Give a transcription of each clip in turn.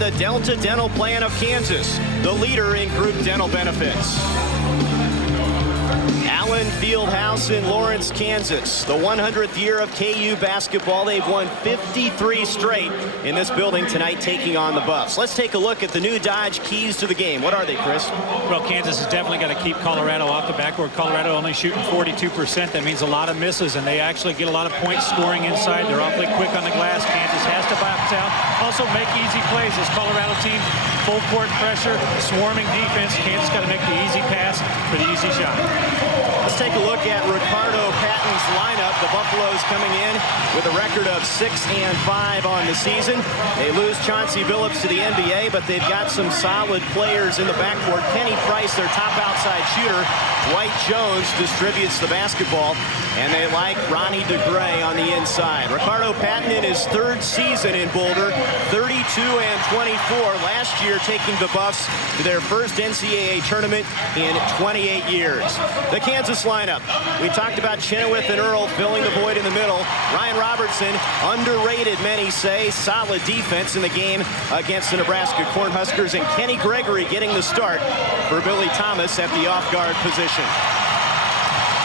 The Delta Dental Plan of Kansas, the leader in group dental benefits. Allen Fieldhouse in Lawrence, Kansas. The 100th year of KU basketball. They've won 53 straight in this building tonight, taking on the Buffs. Let's take a look at the new Dodge keys to the game. What are they, Chris? Well, Kansas has definitely got to keep Colorado off the backboard. Colorado only shooting 42%. That means a lot of misses, and they actually get a lot of points scoring inside. They're awfully quick on the glass. Kansas has to box out. Also make easy plays. This Colorado team, full court pressure, swarming defense. Kansas got to make the easy pass for the easy shot. Let's take a look at Ricardo Patton's lineup. The Buffaloes coming in with a record of 6-5 on the season. They lose Chauncey Billups to the NBA, but they've got some solid players in the backcourt. Kenny Price, their top outside shooter. Dwight Jones distributes the basketball, and they like Ronnie DeGray on the inside. Ricardo Patton in his third season in Boulder, 32-24. Last year taking the Buffs to their first NCAA tournament in 28 years. The Kansas lineup. We talked about Chenoweth and Earl filling the void in the middle. Ryan Robertson, underrated, many say. Solid defense in the game against the Nebraska Cornhuskers. And Kenny Gregory getting the start for Billy Thomas at the off-guard position.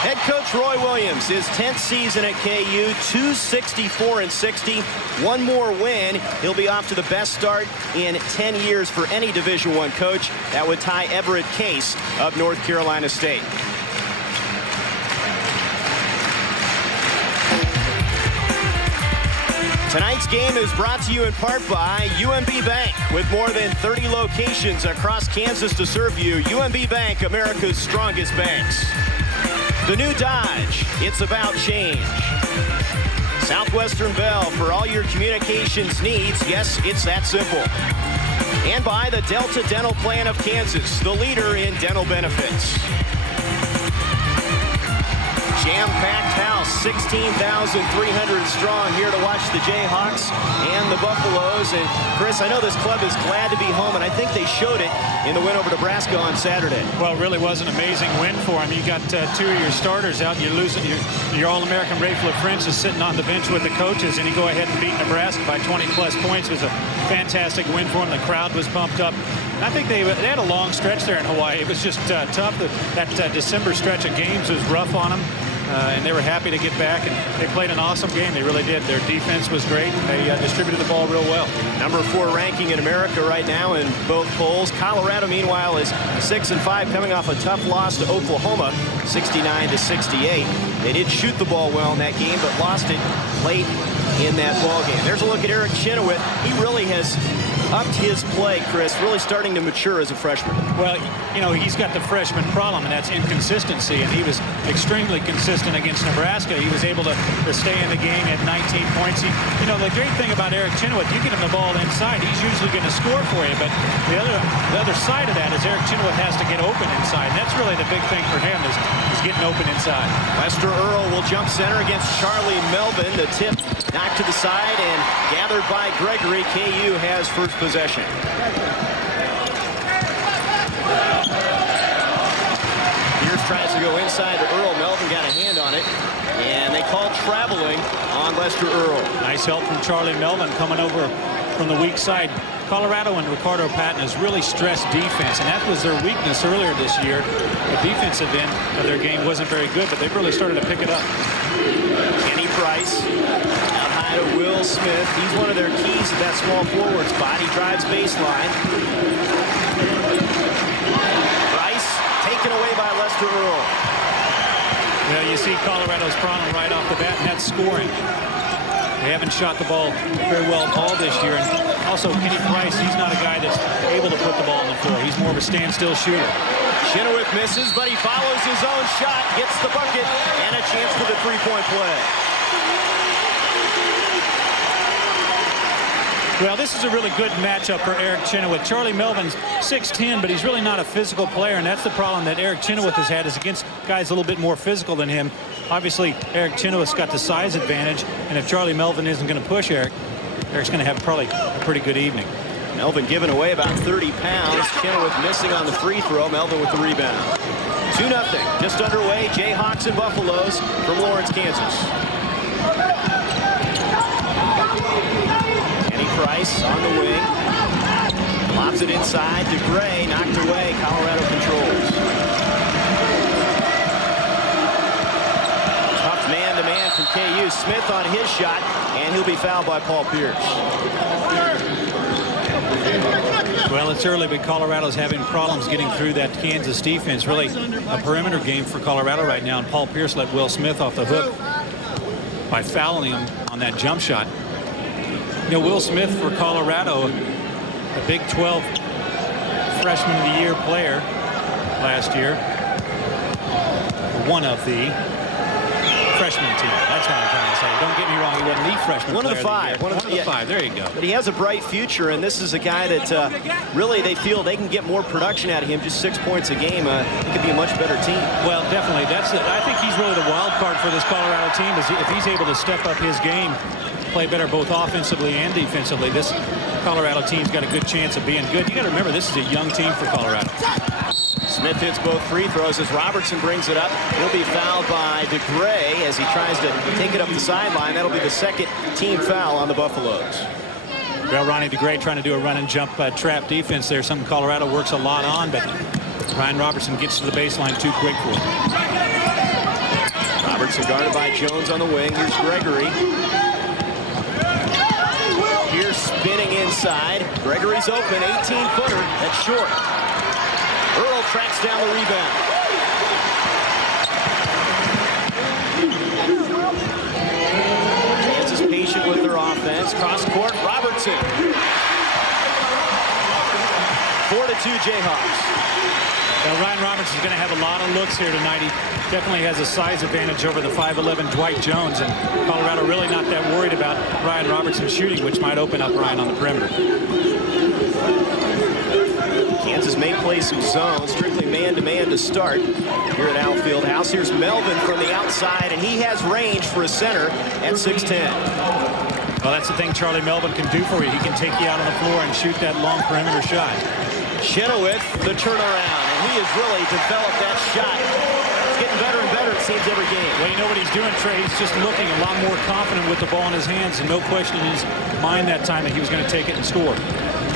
Head coach Roy Williams, his 10th season at KU, 264-60. One more win. He'll be off to the best start in 10 years for any Division I coach. That would tie Everett Case of North Carolina State. Tonight's game is brought to you in part by UMB Bank. With more than 30 locations across Kansas to serve you, UMB Bank, America's strongest banks. The new Dodge, it's about change. Southwestern Bell for all your communications needs. Yes, it's that simple. And by the Delta Dental Plan of Kansas, the leader in dental benefits. Jam-packed house, 16,300 strong here to watch the Jayhawks and the Buffaloes. And Chris, I know this club is glad to be home, and I think they showed it in the win over Nebraska on Saturday. Well, it really was an amazing win for them. You got two of your starters out. You're losing your All-American Rayful French is sitting on the bench with the coaches, and you go ahead and beat Nebraska by 20-plus points. It was a fantastic win for them. The crowd was pumped up. I think they had a long stretch there in Hawaii. It was just tough. That December stretch of games was rough on them. And they were happy to get back, and they played an awesome game. They really did. Their defense was great, and they distributed the ball real well. Number 4 ranking in America right now in both polls. Colorado, meanwhile, is 6-5, coming off a tough loss to Oklahoma, 69-68. They did shoot the ball well in that game, but lost it late in that ball game. There's a look at Eric Chenoweth. He really has upped his play, Chris, really starting to mature as a freshman. Well, you know, he's got the freshman problem, and that's inconsistency, and he was extremely consistent against Nebraska. He was able to stay in the game at 19 points. You know, the great thing about Eric Chenoweth, you get him the ball inside, he's usually going to score for you, but the other side of that is Eric Chenoweth has to get open inside, and that's really the big thing for him is getting open inside. Lester Earl will jump center against Charlie Melvin. The tip knocked to the side and gathered by Gregory. KU has first possession. Pierce tries to go inside to Earl. Melvin got a hand on it, and they call traveling on Lester Earl. Nice help from Charlie Melvin coming over from the weak side. Colorado and Ricardo Patton has really stressed defense, and that was their weakness earlier this year. The defensive end of their game wasn't very good, but they've really started to pick it up. Kenny Price out high to Will Smith. He's one of their keys at that small forward spot. He drives baseline. Price taken away by Lester Earl. Well, you see Colorado's problem right off the bat, and that's scoring. They haven't shot the ball very well all this year. And also, Kenny Price, he's not a guy that's able to put the ball on the floor. He's more of a standstill shooter. Chenoweth misses, but he follows his own shot, gets the bucket, and a chance for the three-point play. Well, this is a really good matchup for Eric Chenoweth. Charlie Melvin's 6'10", but he's really not a physical player, and that's the problem that Eric Chenoweth has had is against guys a little bit more physical than him. Obviously, Eric Chenoweth's got the size advantage, and if Charlie Melvin isn't going to push Eric's going to have probably a pretty good evening. Melvin giving away about 30 pounds. Chenoweth missing on the free throw. Melvin with the rebound. 2-0, just underway. Jayhawks and Buffaloes from Lawrence, Kansas. Kenny Price on the wing. Lobs it inside. DeGray knocked away. Colorado controls. Tough man-to-man from KU. Smith on his shot, and he'll be fouled by Paul Pierce. Well, it's early, but Colorado's having problems getting through that Kansas defense. Really a perimeter game for Colorado right now, and Paul Pierce let Will Smith off the hook by fouling him on that jump shot. You know, Will Smith for Colorado, a Big 12 Freshman of the Year player last year. One of the freshman team. That's what I'm trying to say. Don't get me wrong, he wasn't the freshman One of the player five. the year. One of the five. There you go. But he has a bright future, and this is a guy that really they feel they can get more production out of him. Just 6 points a game. He could be a much better team. Well, definitely. That's it. I think he's really the wild card for this Colorado team. Is if he's able to step up his game, play better both offensively and defensively, this Colorado team's got a good chance of being good. You got to remember, this is a young team for Colorado. Smith hits both free throws as Robertson brings it up. He'll be fouled by DeGray as he tries to take it up the sideline. That'll be the second team foul on the Buffaloes. Well, Ronnie DeGray trying to do a run and jump trap defense there. Something Colorado works a lot on, but Ryan Robertson gets to the baseline too quick for him. Robertson guarded by Jones on the wing. Here's Gregory. Here's spinning inside. Gregory's open. 18-footer. That's short. Earl tracks down the rebound. Kansas patient with their offense. Cross court, Robertson. 4-2 Jayhawks. Now, Ryan Robertson's going to have a lot of looks here tonight. He definitely has a size advantage over the 5'11" Dwight Jones, and Colorado really not that worried about Ryan Robertson shooting, which might open up Ryan on the perimeter. Kansas may play some zones, strictly man-to-man to start here at Allen Fieldhouse. Here's Melvin from the outside, and he has range for a center at 6'10". Well, that's the thing Charlie Melvin can do for you. He can take you out on the floor and shoot that long perimeter shot. Chenoweth, the turnaround, and he has really developed that shot. It's getting better and better, it seems, every game. Well, you know what he's doing, Trey? He's just looking a lot more confident with the ball in his hands, and no question in his mind that time that he was going to take it and score.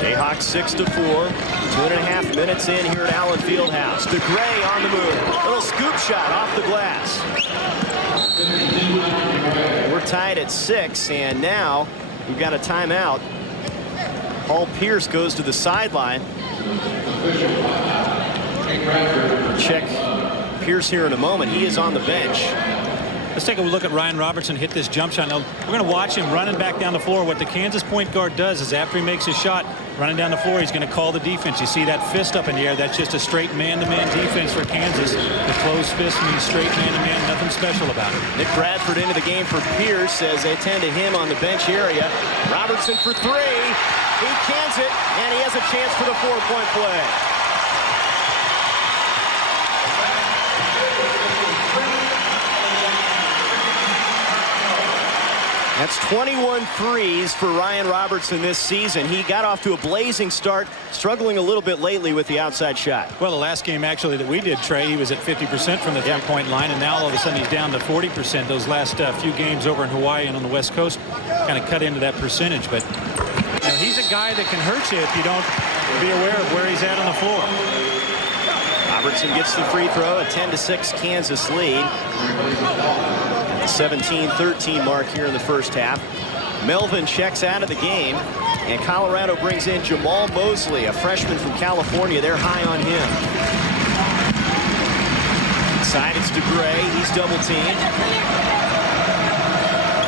Jayhawks 6-4, 2.5 minutes in here at Allen Fieldhouse. DeGray on the move. Little scoop shot off the glass. We're tied at 6, and now we've got a timeout. Paul Pierce goes to the sideline. Check Pierce here in a moment. He is on the bench. Let's take a look at Ryan Robertson hit this jump shot. Now, we're going to watch him running back down the floor. What the Kansas point guard does is after he makes his shot, running down the floor, he's going to call the defense. You see that fist up in the air. That's just a straight man-to-man defense for Kansas. The closed fist means straight man-to-man, nothing special about it. Nick Bradford into the game for Pierce as they tend to him on the bench area. Robertson for three. He cans it, and he has a chance for the 4-point play. That's 21 threes for Ryan Robertson this season. He got off to a blazing start, struggling a little bit lately with the outside shot. Well, the last game actually that we did, Trey, he was at 50% from the three-point line, and now all of a sudden he's down to 40%. Those last few games over in Hawaii and on the West Coast kind of cut into that percentage. But you know, he's a guy that can hurt you if you don't be aware of where he's at on the floor. Robertson gets the free throw, a 10-6 Kansas lead. 17-13 mark here in the first half. Melvin checks out of the game, and Colorado brings in Jamal Mosley, a freshman from California. They're high on him. Inside it's DeGray. He's double teamed.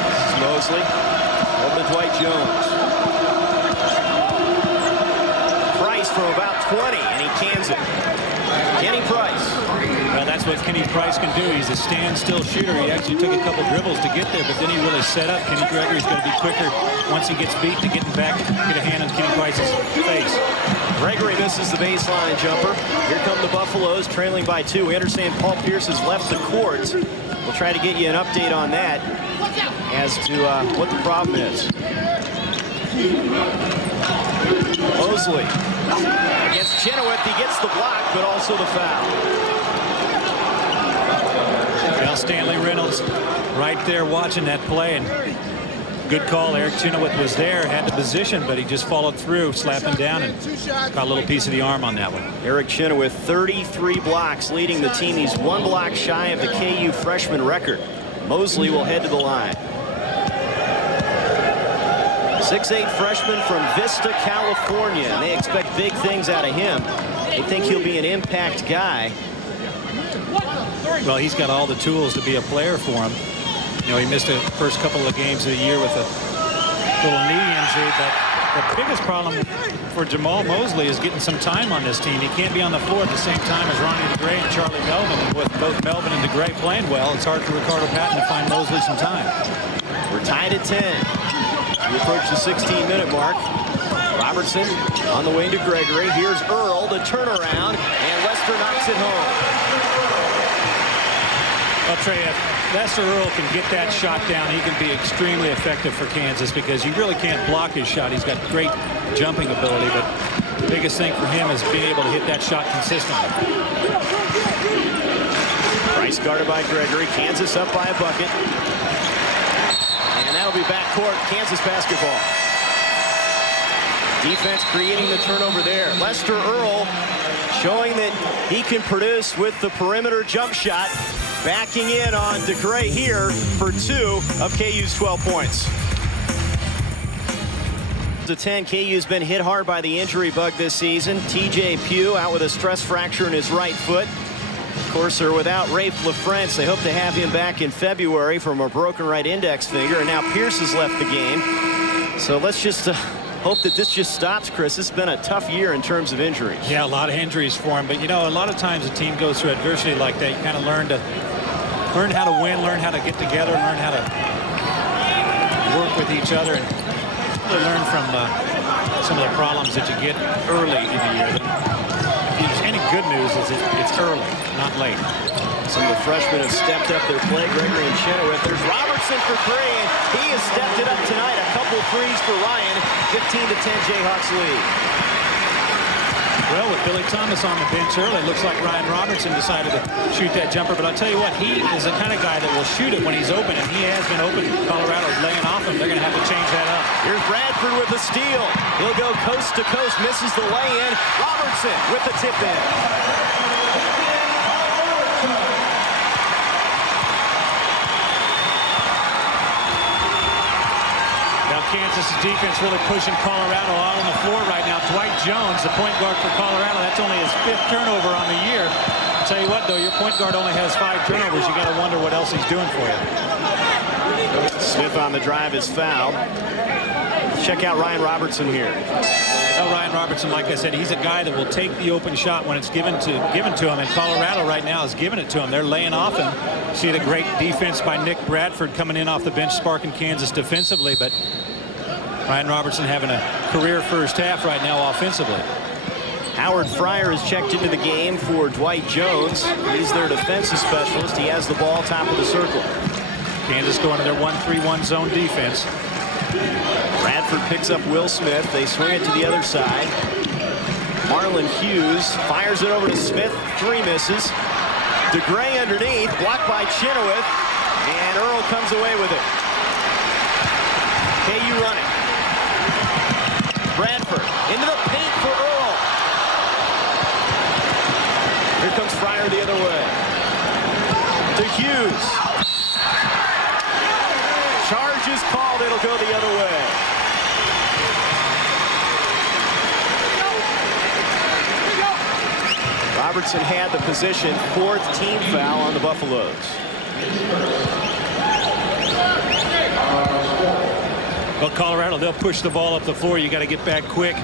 This is Mosley. Over to Dwight Jones. Price from about 20, and he cans it. Kenny Price. Well, that's what Kenny Price can do. He's a standstill shooter. He actually took a couple dribbles to get there, but then he really set up. Kenny Gregory's going to be quicker once he gets beat to getting back, get a hand on Kenny Price's face. Gregory misses the baseline jumper. Here come the Buffaloes, trailing by 2. We understand Paul Pierce has left the court. We'll try to get you an update on that as to what the problem is. Mosley against Chenoweth. He gets the block, but also the foul. Well, Stanley Reynolds right there watching that play, and good call. Eric Chenoweth was there, had the position, but he just followed through, slapping down, and got a little piece of the arm on that one. Eric Chenoweth, 33 blocks, leading the team. He's 1 block shy of the KU freshman record. Mosley will head to the line. 6'8" freshman from Vista, California, and they expect big things out of him. They think he'll be an impact guy. Well, he's got all the tools to be a player for him. You know, he missed the first couple of games of the year with a little knee injury, but the biggest problem for Jamal Mosley is getting some time on this team. He can't be on the floor at the same time as Ronnie DeGray and Charlie Melvin, and with both Melvin and DeGray playing well, it's hard for Ricardo Patton to find Mosley some time. We're tied at 10. We approach the 16-minute mark. Robertson on the wing to Gregory. Here's Earl, the turnaround, and Lester knocks it home. I'll tell you, if Lester Earl can get that shot down, he can be extremely effective for Kansas, because you really can't block his shot. He's got great jumping ability, but the biggest thing for him is being able to hit that shot consistently. Price guarded by Gregory. Kansas up by a bucket. And that'll be backcourt Kansas basketball. Defense creating the turnover there. Lester Earl showing that he can produce with the perimeter jump shot. Backing in on DeGray here for 2 of KU's 12 points. To 10, KU's been hit hard by the injury bug this season. TJ Pugh out with a stress fracture in his right foot. Of course, they're without Rafe LaFrentz. They hope to have him back in February from a broken right index finger. And now Pierce has left the game. So let's just hope that this just stops, Chris. It's been a tough year in terms of injuries. Yeah, a lot of injuries for him. But, you know, a lot of times a team goes through adversity like that. You kind of learn how to win, learn how to get together, learn how to work with each other, and really learn from some of the problems that you get early in the year. If there's any good news, is it's early, not late. Some of the freshmen have stepped up their play. Gregory and Chenoweth. There's Robertson for 3, and he has stepped it up tonight. A couple threes for Ryan. 15-10 Jayhawks lead. Well, with Billy Thomas on the bench early, it looks like Ryan Robertson decided to shoot that jumper. But I'll tell you what, he is the kind of guy that will shoot it when he's open, and he has been open. Colorado's laying off him. They're going to have to change that up. Here's Bradford with the steal. He'll go coast to coast, misses the lay-in. Robertson with the tip in. Kansas' defense really pushing Colorado out on the floor right now. Dwight Jones, the point guard for Colorado, that's only his 5th turnover on the year. I'll tell you what, though, your point guard only has 5 turnovers. You got to wonder what else he's doing for you. Smith on the drive is fouled. Check out Ryan Robertson here. Well, Ryan Robertson, like I said, he's a guy that will take the open shot when it's given to him, and Colorado right now is giving it to him. They're laying off him. See the great defense by Nick Bradford coming in off the bench, sparking Kansas defensively, but Ryan Robertson having a career first half right now offensively. Howard Fryer has checked into the game for Dwight Jones. He's their defensive specialist. He has the ball top of the circle. Kansas going to their 1-3-1 zone defense. Bradford picks up Will Smith. They swing it to the other side. Marlon Hughes fires it over to Smith. 3 misses. DeGray underneath, blocked by Chenoweth, and Earl comes away with it. KU running. Bradford into the paint for Earl. Here comes Fryer the other way. To Hughes. Charge is called. It'll go the other way. Robertson had the position. 4th team foul on the Buffaloes. Well, Colorado, they'll push the ball up the floor. You got to get back quick.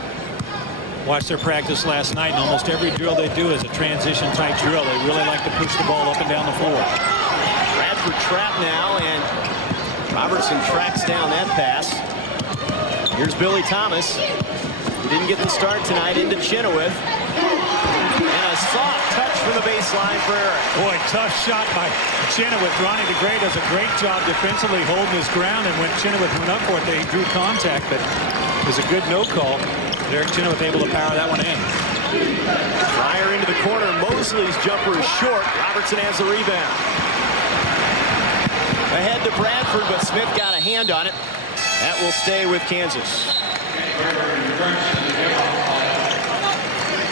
Watched their practice last night, and almost every drill they do is a transition type drill. They really like to push the ball up and down the floor. Bradford trapped now, and Robertson tracks down that pass. Here's Billy Thomas. He didn't get the start tonight, into Chenoweth. And a soft touch from the baseline for Eric. Boy, tough shot by Chenoweth. Ronnie DeGray does a great job defensively holding his ground, and when Chenoweth went up for it, they drew contact, but it was a good no call. Eric Chenoweth able to power that one in. Fryer into the corner. Mosley's jumper is short. Robertson has the rebound. Ahead to Bradford, but Smith got a hand on it. That will stay with Kansas.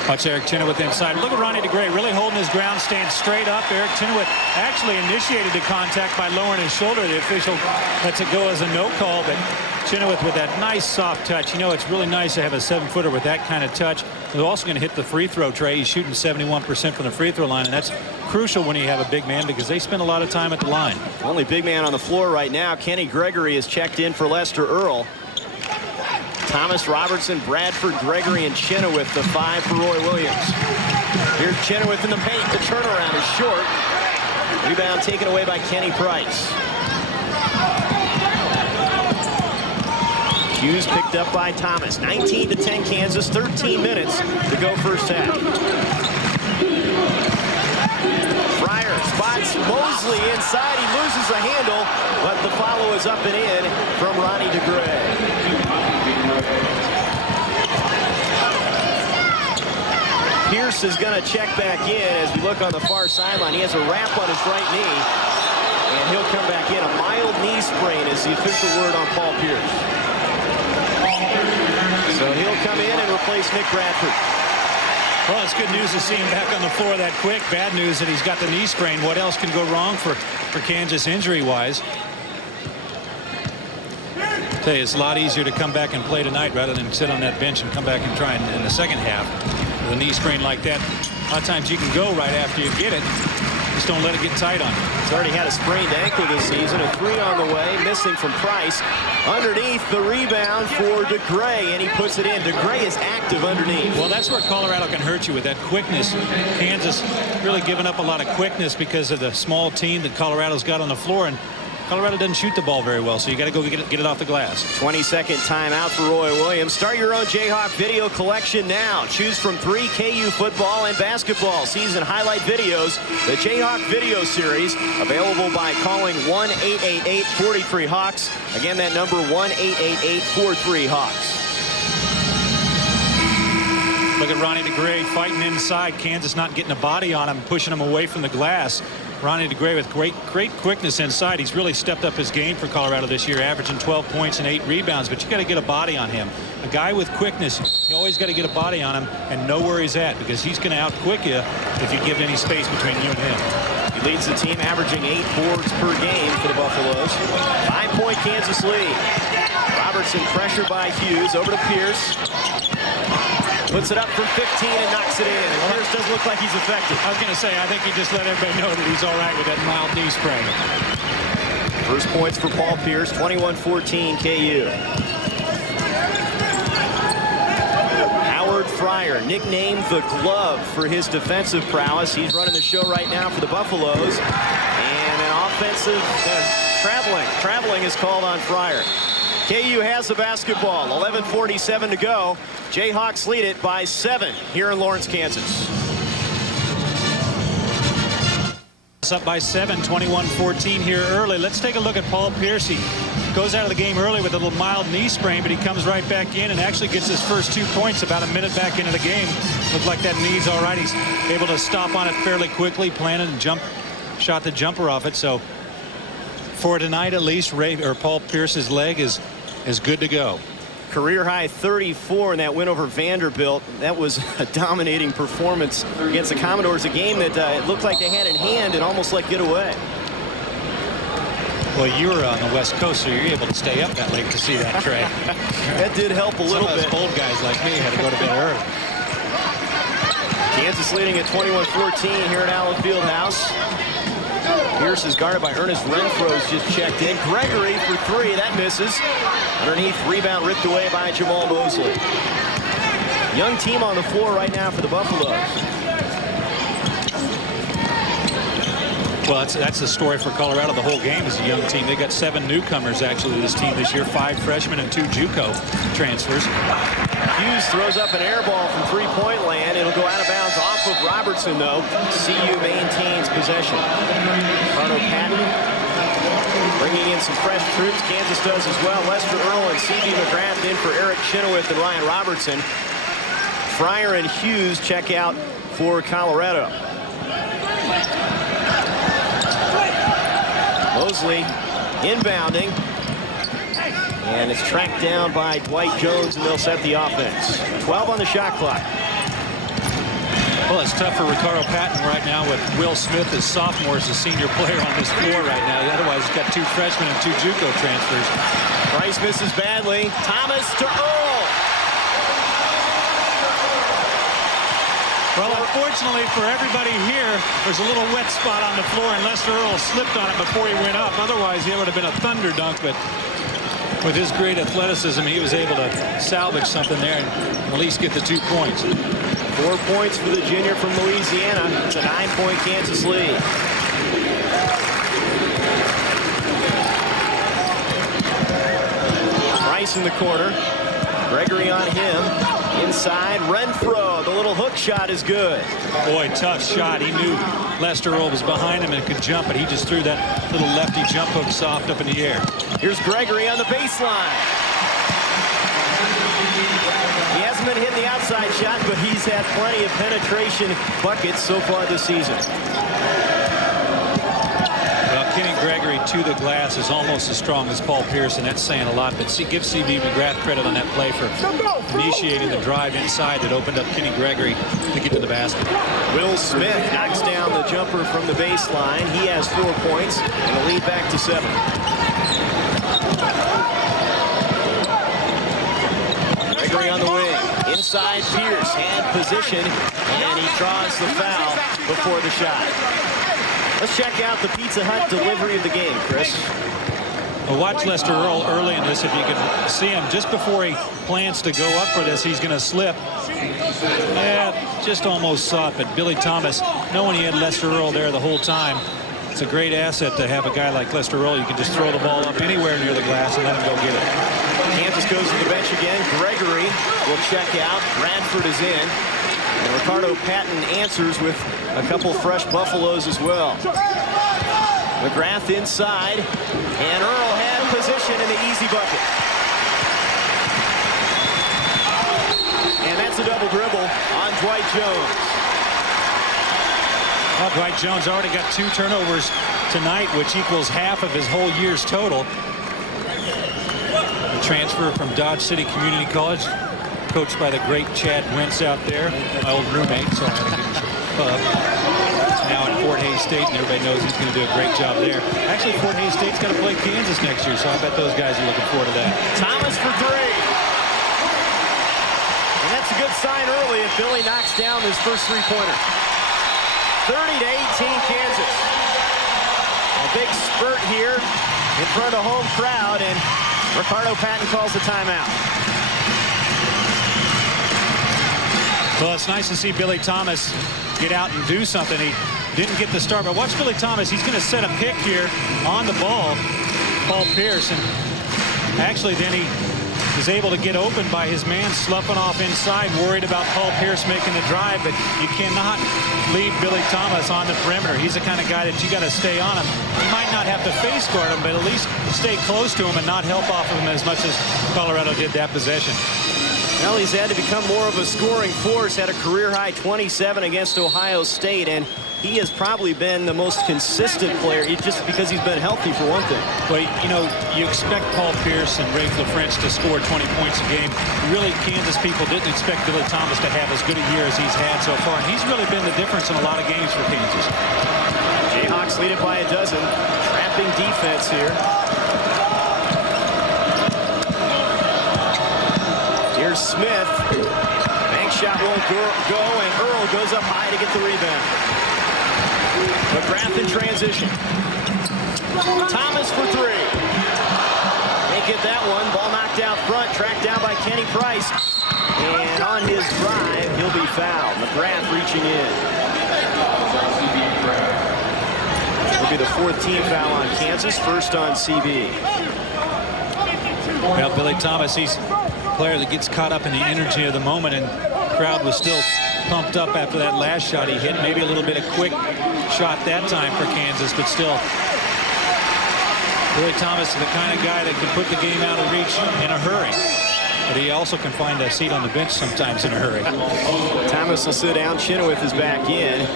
Watch Eric Chenoweth inside. Look at Ronnie DeGray really holding his ground, staying straight up. Eric Chenoweth actually initiated the contact by lowering his shoulder. The official lets it go as a no call, but Chenoweth with that nice soft touch. You know, it's really nice to have a 7-footer with that kind of touch. He's also going to hit the free throw tray. He's shooting 71% from the free throw line, and that's crucial when you have a big man because they spend a lot of time at the line. Only big man on the floor right now. Kenny Gregory is checked in for Lester Earl. Thomas, Robertson, Bradford, Gregory, and Chenoweth, the 5 for Roy Williams. Here's Chenoweth in the paint. The turnaround is short. Rebound taken away by Kenny Price. Hughes picked up by Thomas. 19-10 Kansas, 13 minutes to go first half. Fryer spots Mosley inside. He loses a handle, but the follow is up and in from Ronnie DeGray. Pierce is going to check back in as we look on the far sideline. He has a wrap on his right knee, and he'll come back in. A mild knee sprain is the official word on Paul Pierce. So he'll come in and replace Nick Bradford. Well, it's good news to see him back on the floor that quick. Bad news that he's got the knee sprain. What else can go wrong for Kansas injury-wise? Tell you, it's a lot easier to come back and play tonight rather than sit on that bench and come back and try in the second half. With a knee sprain like that, a lot of times you can go right after you get it. Just don't let it get tight on you. He's already had a sprained ankle this season. A 3 on the way, missing from Price. Underneath the rebound for DeGray, and he puts it in. DeGray is active underneath. Well, that's where Colorado can hurt you with that quickness. Kansas really giving up a lot of quickness because of the small team that Colorado's got on the floor, and Colorado doesn't shoot the ball very well, so you got to go get it off the glass. 20-second timeout for Roy Williams. Start your own Jayhawk video collection now. Choose from 3 KU football and basketball season highlight videos. The Jayhawk video series, available by calling 1-888-43-HAWKS. Again, that number 1-888-43-HAWKS. Look at Ronnie DeGray fighting inside. Kansas not getting a body on him, pushing him away from the glass. Ronnie DeGray with great quickness inside. He's really stepped up his game for Colorado this year, averaging 12 points and 8 rebounds, but you got to get a body on him. A guy with quickness, you always got to get a body on him and know where he's at, because he's going to out-quick you if you give any space between you and him. He leads the team, averaging 8 boards per game for the Buffaloes. 5-point Kansas lead. Robertson pressured by Hughes, over to Pierce. Puts it up from 15 and knocks it in. And Pierce doesn't look like he's effective. I was going to say, I think he just let everybody know that he's all right with that mild knee sprain. First points for Paul Pierce, 21-14 KU. Howard Fryer, nicknamed the Glove for his defensive prowess. He's running the show right now for the Buffaloes. And an offensive traveling is called on Fryer. KU has the basketball. 11:47 to go. Jayhawks lead it by 7 here in Lawrence, Kansas. It's up by 7, 21-14 here early. Let's take a look at Paul Pierce. He goes out of the game early with a little mild knee sprain, but he comes right back in and actually gets his first 2 points about a minute back into the game. Looks like that knee's all right. He's able to stop on it fairly quickly, planted and shot the jumper off it. So for tonight, at least, Paul Pierce's leg is good to go. Career high 34 in that win over Vanderbilt. That was a dominating performance against the Commodores, a game that it looked like they had in hand and almost let get away. Well, you were on the West Coast, so you're able to stay up that late to see that, Trey. That did help a little bit. Some of us old guys like me had to go to bed early. Kansas leading at 21-14 here at Allen Fieldhouse. Pierce is guarded by Ernest Renfro's just checked in. Gregory for 3, that misses. Underneath, rebound ripped away by Jamal Mosley. Young team on the floor right now for the Buffaloes. Well, that's the story for Colorado. The whole game is a young team. They got 7 newcomers actually to this team this year, 5 freshmen and 2 JUCO transfers. Hughes throws up an air ball from 3-point land. It'll go out of bounds off of Robertson, though. CU maintains possession. Carno Patton bringing in some fresh troops. Kansas does as well. Lester Earl and C.B. McGrath in for Eric Chenoweth and Ryan Robertson. Fryer and Hughes check out for Colorado. Mosley inbounding. And it's tracked down by Dwight Jones, and they'll set the offense. 12 on the shot clock. Well, it's tough for Ricardo Patton right now with Will Smith as sophomore as the senior player on this floor right now. Otherwise, he's got 2 freshmen and 2 JUCO transfers. Price misses badly. Thomas to Earl. Well, unfortunately for everybody here, there's a little wet spot on the floor, and Lester Earl slipped on it before he went up. Otherwise, it would have been a thunder dunk, but with his great athleticism, he was able to salvage something there and at least get the 2 points. 4 points for the junior from Louisiana. It's a 9-point Kansas lead. Price in the corner. Gregory on him. Inside, Renfro. The little hook shot is good. Boy, tough shot. He knew Lester Earl was behind him and could jump, but he just threw that little lefty jump hook soft up in the air. Here's Gregory on the baseline. He hasn't been hitting the outside shot, but he's had plenty of penetration buckets so far this season. Well, Kenny Gregory to the glass is almost as strong as Paul Pierce, and that's saying a lot. But give C.B. McGrath credit on that play for initiating the drive inside that opened up Kenny Gregory to get to the basket. Will Smith knocks down the jumper from the baseline. He has 4 points and the lead back to 7. Gregory on the wing. Inside Pierce, hand position, and he draws the foul before the shot. Let's check out the Pizza Hut delivery of the game, Chris. Well, watch Lester Earl early in this. If you can see him just before he plans to go up for this, he's going to slip. Yeah, just almost saw it, but Billy Thomas, knowing he had Lester Earl there the whole time, it's a great asset to have a guy like Lester Earl. You can just throw the ball up anywhere near the glass and let him go get it. Kansas goes to the bench again. Gregory will check out. Bradford is in. And Ricardo Patton answers with a couple fresh Buffaloes as well. McGrath inside. And Earl had position in the easy bucket. And that's a double dribble on Dwight Jones. Well, Dwight Jones already got 2 turnovers tonight, which equals half of his whole year's total. A transfer from Dodge City Community College, coached by the great Chad Wentz out there, my old roommate, so I had to give him some pub. Now at Fort Hays State, and everybody knows he's going to do a great job there. Actually, Fort Hays State's got to play Kansas next year, so I bet those guys are looking forward to that. Thomas for 3. And that's a good sign early if Billy knocks down his first 3-pointer. 30-18 Kansas. A big spurt here in front of the home crowd, and Ricardo Patton calls the timeout. Well, it's nice to see Billy Thomas get out and do something. He didn't get the start, but watch Billy Thomas. He's going to set a pick here on the ball, Paul Pierce, and actually then he is able to get open by his man sloughing off inside, worried about Paul Pierce making the drive, but you cannot leave Billy Thomas on the perimeter. He's the kind of guy that you got to stay on him. You might not have to face guard him, but at least stay close to him and not help off of him as much as Colorado did that possession. Well, he's had to become more of a scoring force, had a career-high 27 against Ohio State, and he has probably been the most consistent player just because he's been healthy for one thing. Well, you know, you expect Paul Pierce and Rafe LaFrentz to score 20 points a game. Really, Kansas people didn't expect Billy Thomas to have as good a year as he's had so far, and he's really been the difference in a lot of games for Kansas. Jayhawks lead it by a dozen. Trapping defense here. Here's Smith. Bank shot won't go, and Earl goes up high to get the rebound. McGrath in transition. Thomas for 3. Can't get that one. Ball knocked out front, tracked down by Kenny Price. And on his drive, he'll be fouled. McGrath reaching in. It'll be the 4th team foul on Kansas, first on CB. Well, Billy Thomas, he's a player that gets caught up in the energy of the moment, and the crowd was still pumped up after that last shot he hit. Maybe a little bit of quick shot that time for Kansas, but still, Billy Thomas is the kind of guy that can put the game out of reach in a hurry. But he also can find a seat on the bench sometimes in a hurry. Thomas will sit down. Chenoweth is back in.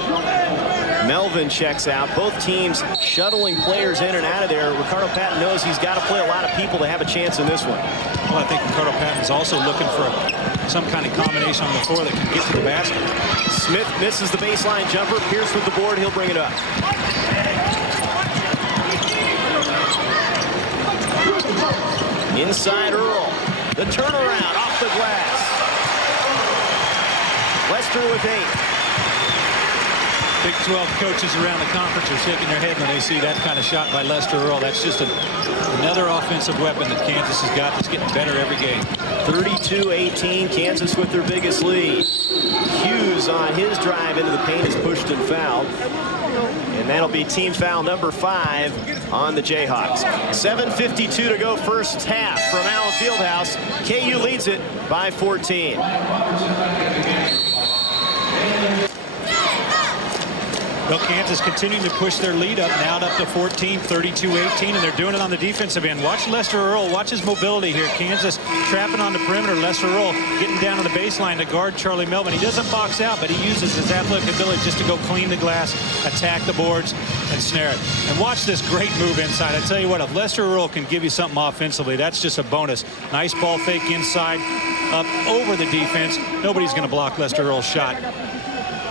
Melvin checks out. Both teams shuttling players in and out of there. Ricardo Patton knows he's got to play a lot of people to have a chance in this one. Well, I think Ricardo Patton's also looking for some kind of combination on the floor that can get to the basket. Smith misses the baseline jumper. Pierce with the board. He'll bring it up. Inside Earl. The turnaround off the glass. Lester with 8. Big 12 coaches around the conference are shaking their head when they see that kind of shot by Lester Earl. That's just another offensive weapon that Kansas has got that's getting better every game. 32-18, Kansas with their biggest lead. Hughes on his drive into the paint is pushed and fouled. And that'll be team foul number 5 on the Jayhawks. 7:52 to go first half from Allen Fieldhouse. KU leads it by 14. Well, Kansas continuing to push their lead up, now up to 14, 32-18, and they're doing it on the defensive end. Watch Lester Earl. Watch his mobility here. Kansas trapping on the perimeter. Lester Earl getting down to the baseline to guard Charlie Melvin. He doesn't box out, but he uses his athletic ability just to go clean the glass, attack the boards, and snare it. And watch this great move inside. I tell you what, if Lester Earl can give you something offensively, that's just a bonus. Nice ball fake inside, up over the defense. Nobody's going to block Lester Earl's shot.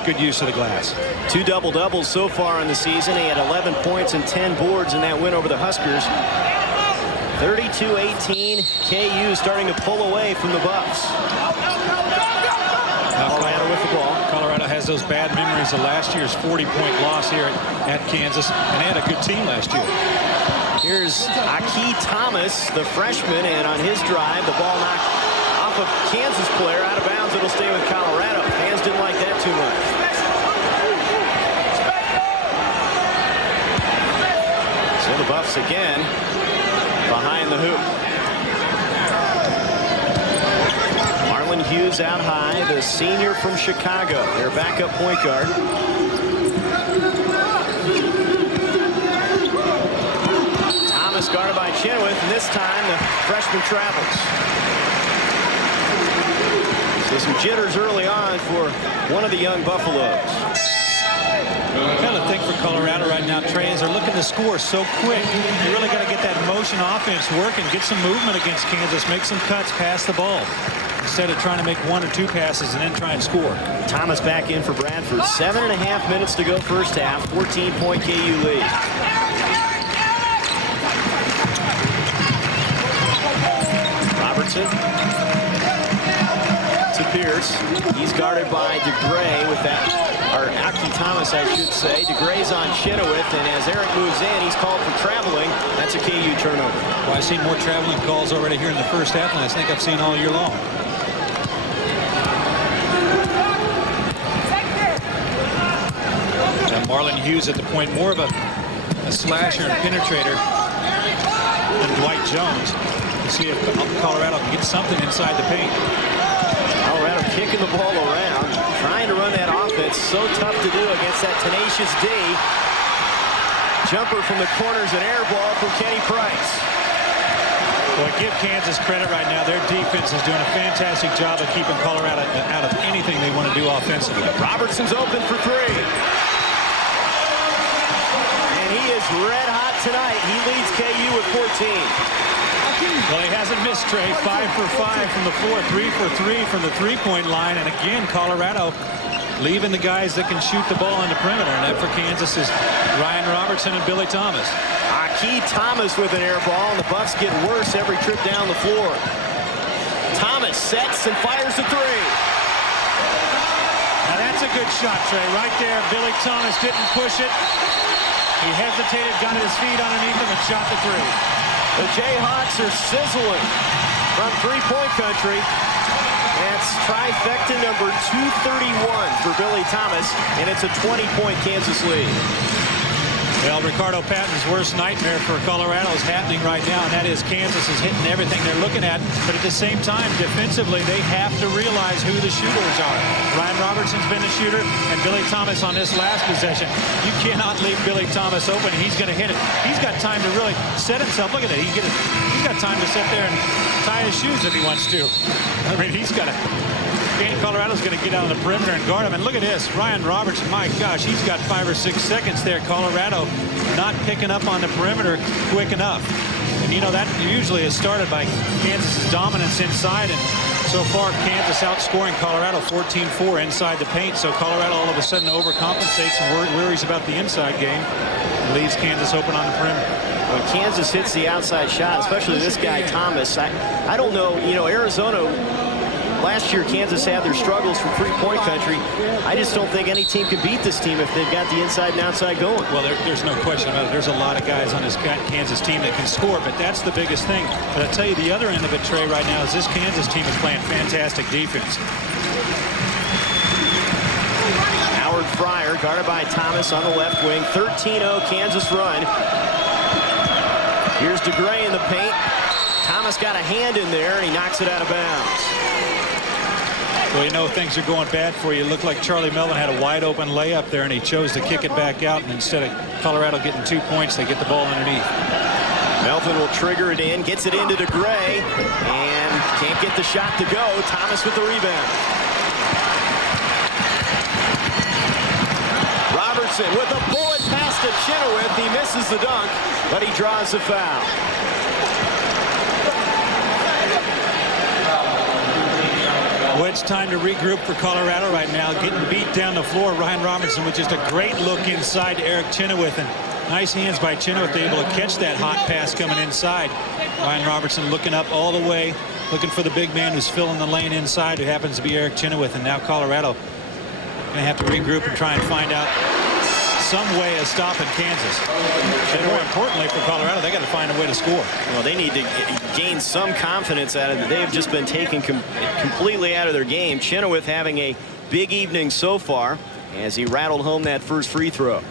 Good use of the glass. 2 double-doubles so far in the season. He had 11 points and 10 boards in that win over the Huskers. 32-18. KU starting to pull away from the Buffs. Colorado with the ball. Colorado has those bad memories of last year's 40-point loss here at Kansas, and they had a good team last year. Here's Aki Thomas, the freshman, and on his drive, the ball knocked off of Kansas player out of bounds. It'll stay with Colorado. Fans didn't like that too much. So the Buffs again behind the hoop. Marlon Hughes out high, the senior from Chicago, their backup point guard. Thomas guarded by Chenoweth, and this time the freshman travels. So some jitters early on for one of the young Buffaloes. I kind of think for Colorado right now, Trey, is they're looking to score so quick. You really got to get that motion offense working, get some movement against Kansas, make some cuts, pass the ball, instead of trying to make 1 or 2 passes and then try and score. Thomas back in for Bradford. 7.5 minutes to go first half. 14-point KU lead. Robertson to Pierce. He's guarded by DeGray with that, or Aki Thomas, I should say. DeGray's on Chenoweth, and as Eric moves in, he's called for traveling. That's a KU turnover. Well, I've seen more traveling calls already here in the first half than I think I've seen all year long. Now Marlon Hughes at the point, more of a slasher and penetrator than Dwight Jones. To see if Colorado can get something inside the paint. Colorado kicking the ball around, trying to run that offense. So tough to do against that tenacious D. Jumper from the corners, an air ball from Kenny Price. Well, give Kansas credit right now. Their defense is doing a fantastic job of keeping Colorado out of anything they want to do offensively. Robertson's open for 3. And he is red hot tonight. He leads KU with 14. Well, he hasn't missed, Trey. 5 for 5 from the floor, 3 for 3 from the three-point line. And again, Colorado leaving the guys that can shoot the ball on the perimeter. And that for Kansas is Ryan Robertson and Billy Thomas. Aki Thomas with an air ball, and the Bucks get worse every trip down the floor. Thomas sets and fires the 3. Now that's a good shot, Trey. Right there, Billy Thomas didn't push it. He hesitated, got his feet underneath him, and shot the 3. The Jayhawks are sizzling from three-point country. That's trifecta number 231 for Billy Thomas, and it's a 20-point Kansas lead. Well, Ricardo Patton's worst nightmare for Colorado is happening right now, and that is Kansas is hitting everything they're looking at. But at the same time, defensively, they have to realize who the shooters are. Ryan Robertson's been a shooter, and Billy Thomas on this last possession. You cannot leave Billy Thomas open. He's going to hit it. He's got time to really set himself. Look at it. He's got time to sit there and tie his shoes if he wants to. I mean, he's got to Colorado's going to get out on the perimeter and guard him. And look at this. Ryan Robertson, my gosh, he's got 5 or 6 seconds there. Colorado not picking up on the perimeter quick enough. And, you know, that usually is started by Kansas's dominance inside. And so far, Kansas outscoring Colorado 14-4 inside the paint. So Colorado all of a sudden overcompensates and worries about the inside game. Leaves Kansas open on the perimeter. When Kansas hits the outside shot, especially this guy Thomas, I don't know, you know, Arizona, last year Kansas had their struggles from three-point country. I just don't think any team can beat this team if they've got the inside and outside going. Well, there's no question about it. There's a lot of guys on this Kansas team that can score, but that's the biggest thing. But I'll tell you, the other end of it, Trey, right now is this Kansas team is playing fantastic defense. Howard Fryer guarded by Thomas on the left wing. 13-0 Kansas run. Here's DeGray in the paint. Thomas got a hand in there, and he knocks it out of bounds. Well, you know, things are going bad for you. It looked like Charlie Melvin had a wide open layup there, and he chose to kick it back out. And instead of Colorado getting 2 points, they get the ball underneath. Melvin will trigger it in, gets it into DeGray, and can't get the shot to go. Thomas with the rebound. Robertson with a bullet pass to Chenoweth. He misses the dunk, but he draws the foul. Well, it's time to regroup for Colorado right now. Getting beat down the floor. Ryan Robertson with just a great look inside to Eric Chenoweth. And nice hands by Chenoweth, able to catch that hot pass coming inside. Ryan Robertson looking up all the way, looking for the big man who's filling the lane inside, who happens to be Eric Chenoweth. And now Colorado going to have to regroup and try and find out some way of stopping Kansas. And more importantly for Colorado, they got to find a way to score. Well, they need to gain some confidence out of it. They have just been taken completely out of their game. Chenoweth having a big evening so far as he rattled home that first free throw.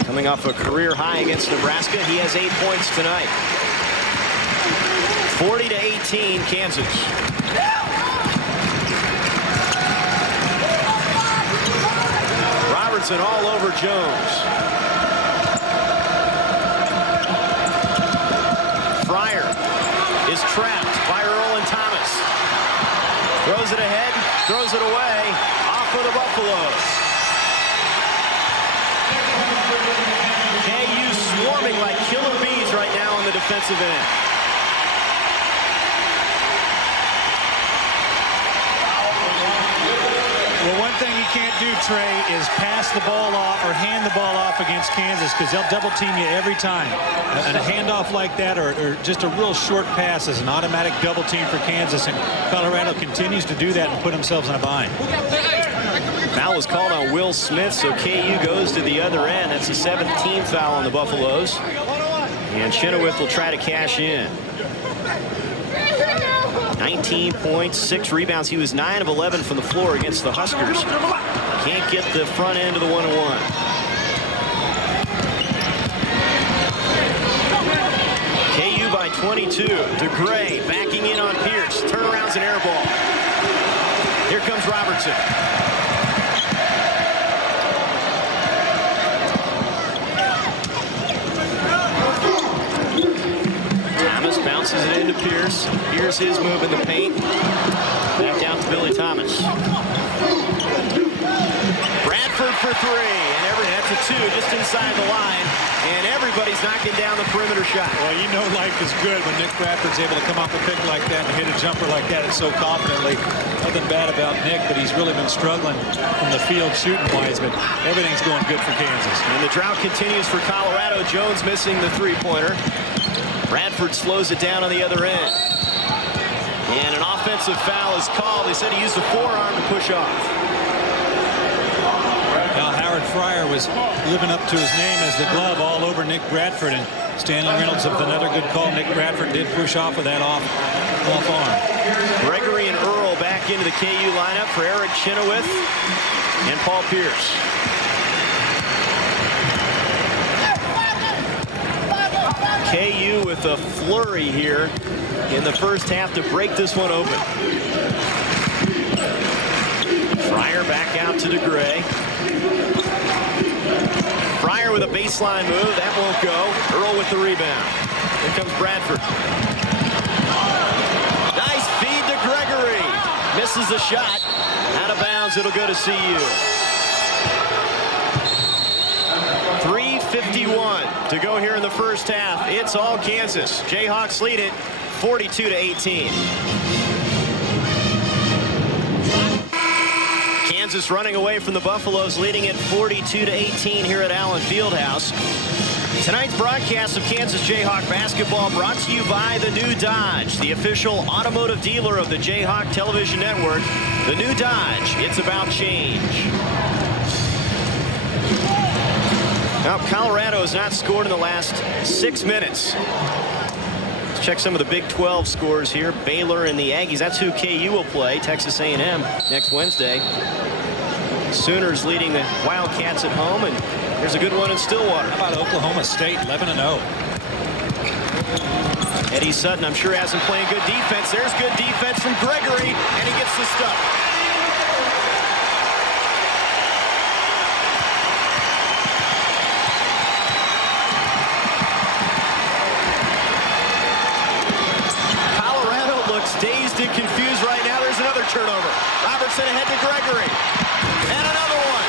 Coming off a career high against Nebraska, he has 8 points tonight. 40-18 Kansas. Robertson all over Jones. Fryer is trapped by Earl and Thomas. Throws it ahead, throws it away, off for the Buffaloes. KU swarming like killer bees right now on the defensive end. Well, one thing you can't do, Trey, is pass the ball off or hand the ball off against Kansas, because they'll double team you every time. And a handoff like that or just a real short pass is an automatic double team for Kansas, and Colorado continues to do that and put themselves in a bind. Foul was called on Will Smith, so KU goes to the other end. That's a 17th foul on the Buffaloes. And Chenoweth will try to cash in. 19 points, 6 rebounds. He was 9 of 11 from the floor against the Huskers. Can't get the front end of the 1-on-1. KU by 22. DeGray backing in on Pierce. Turnarounds and air ball. Here comes Robertson. Thomas bounces it into Pierce. Here's his move in the paint. Back down to Billy Thomas. Bradford for 3, and that's a 2 just inside the line, and everybody's knocking down the perimeter shot. Well, you know life is good when Nick Bradford's able to come off a pick like that and hit a jumper like that. It's so confidently. Nothing bad about Nick, but he's really been struggling from the field shooting-wise, but everything's going good for Kansas. And the drought continues for Colorado. Jones missing the three-pointer. Bradford slows it down on the other end. And an offensive foul is called. They said he used the forearm to push off. Now Howard Fryer was living up to his name as the glove all over Nick Bradford, and Stanley Reynolds with another good call. Nick Bradford did push off with that off arm. Gregory and Earl back into the KU lineup for Eric Chenoweth and Paul Pierce. KU with a flurry here in the first half to break this one open. Fryer back out to DeGray. Fryer with a baseline move. That won't go. Earl with the rebound. Here comes Bradford. Nice feed to Gregory. Missed misses the shot. Out of bounds, it'll go to CU. 3:51 to go here in the first half. It's all Kansas. Jayhawks lead it 42-18. Kansas running away from the Buffaloes, leading it 42-18 here at Allen Fieldhouse. Tonight's broadcast of Kansas Jayhawk basketball brought to you by the new Dodge, the official automotive dealer of the Jayhawk television network. The new Dodge, it's about change. Now, Colorado has not scored in the last 6 minutes. Let's check some of the Big 12 scores here. Baylor and the Aggies, that's who KU will play. Texas A&M next Wednesday. Sooners leading the Wildcats at home, and here's a good one in Stillwater. How about Oklahoma State, 11-0. Eddie Sutton, I'm sure, hasn't played good defense. There's good defense from Gregory, and he gets the stuff. Colorado looks dazed and confused right now. There's another turnover. Robertson ahead to Gregory. And another one.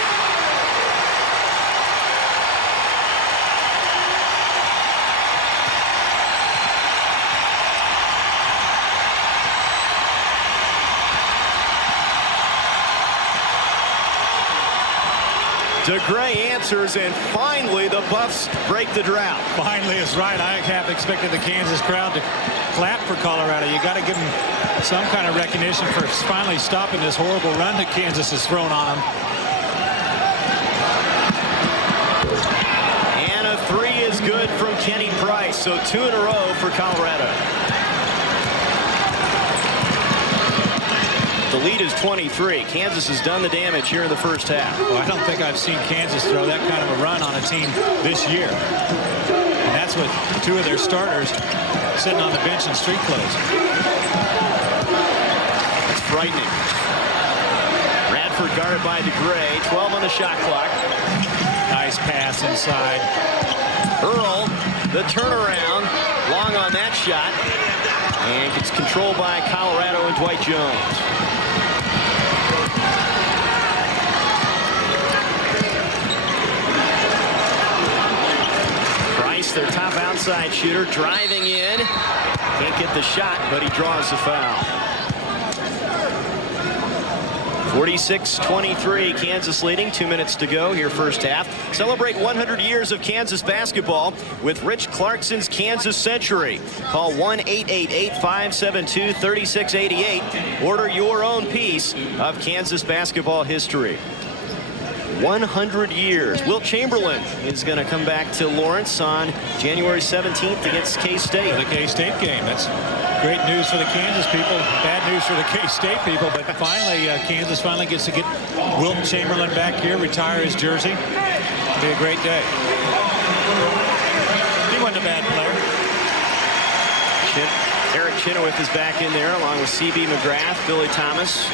DeGray answers, and finally the Buffs break the drought. Finally is right. I half expected the Kansas crowd to clap for Colorado. You got to give them some kind of recognition for finally stopping this horrible run that Kansas has thrown on them. And a three is good from Kenny Price, so 2 in a row for Colorado. The lead is 23. Kansas has done the damage here in the first half. Well, I don't think I've seen Kansas throw that kind of a run on a team this year. And that's with 2 of their starters sitting on the bench in street clothes. That's frightening. Radford guarded by DeGray. 12 on the shot clock. Nice pass inside. Earl, the turnaround. Long on that shot. And gets controlled by Colorado and Dwight Jones. Price, their top outside shooter, driving in. Can't get the shot, but he draws the foul. 46-23, Kansas leading. 2 minutes to go here first half. Celebrate 100 years of Kansas basketball with Rich Clarkson's Kansas Century. Call 1-888-572-3688. Order your own piece of Kansas basketball history. 100 years. Wilt Chamberlain is going to come back to Lawrence on January 17th against K-State. For the K-State game. That's great news for the Kansas people. Bad news for the K-State people. But finally, Kansas finally gets to get Wilt Chamberlain back here, retire his jersey. It'll be a great day. He wasn't a bad player. Eric Chenoweth is back in there along with C.B. McGrath, Billy Thomas,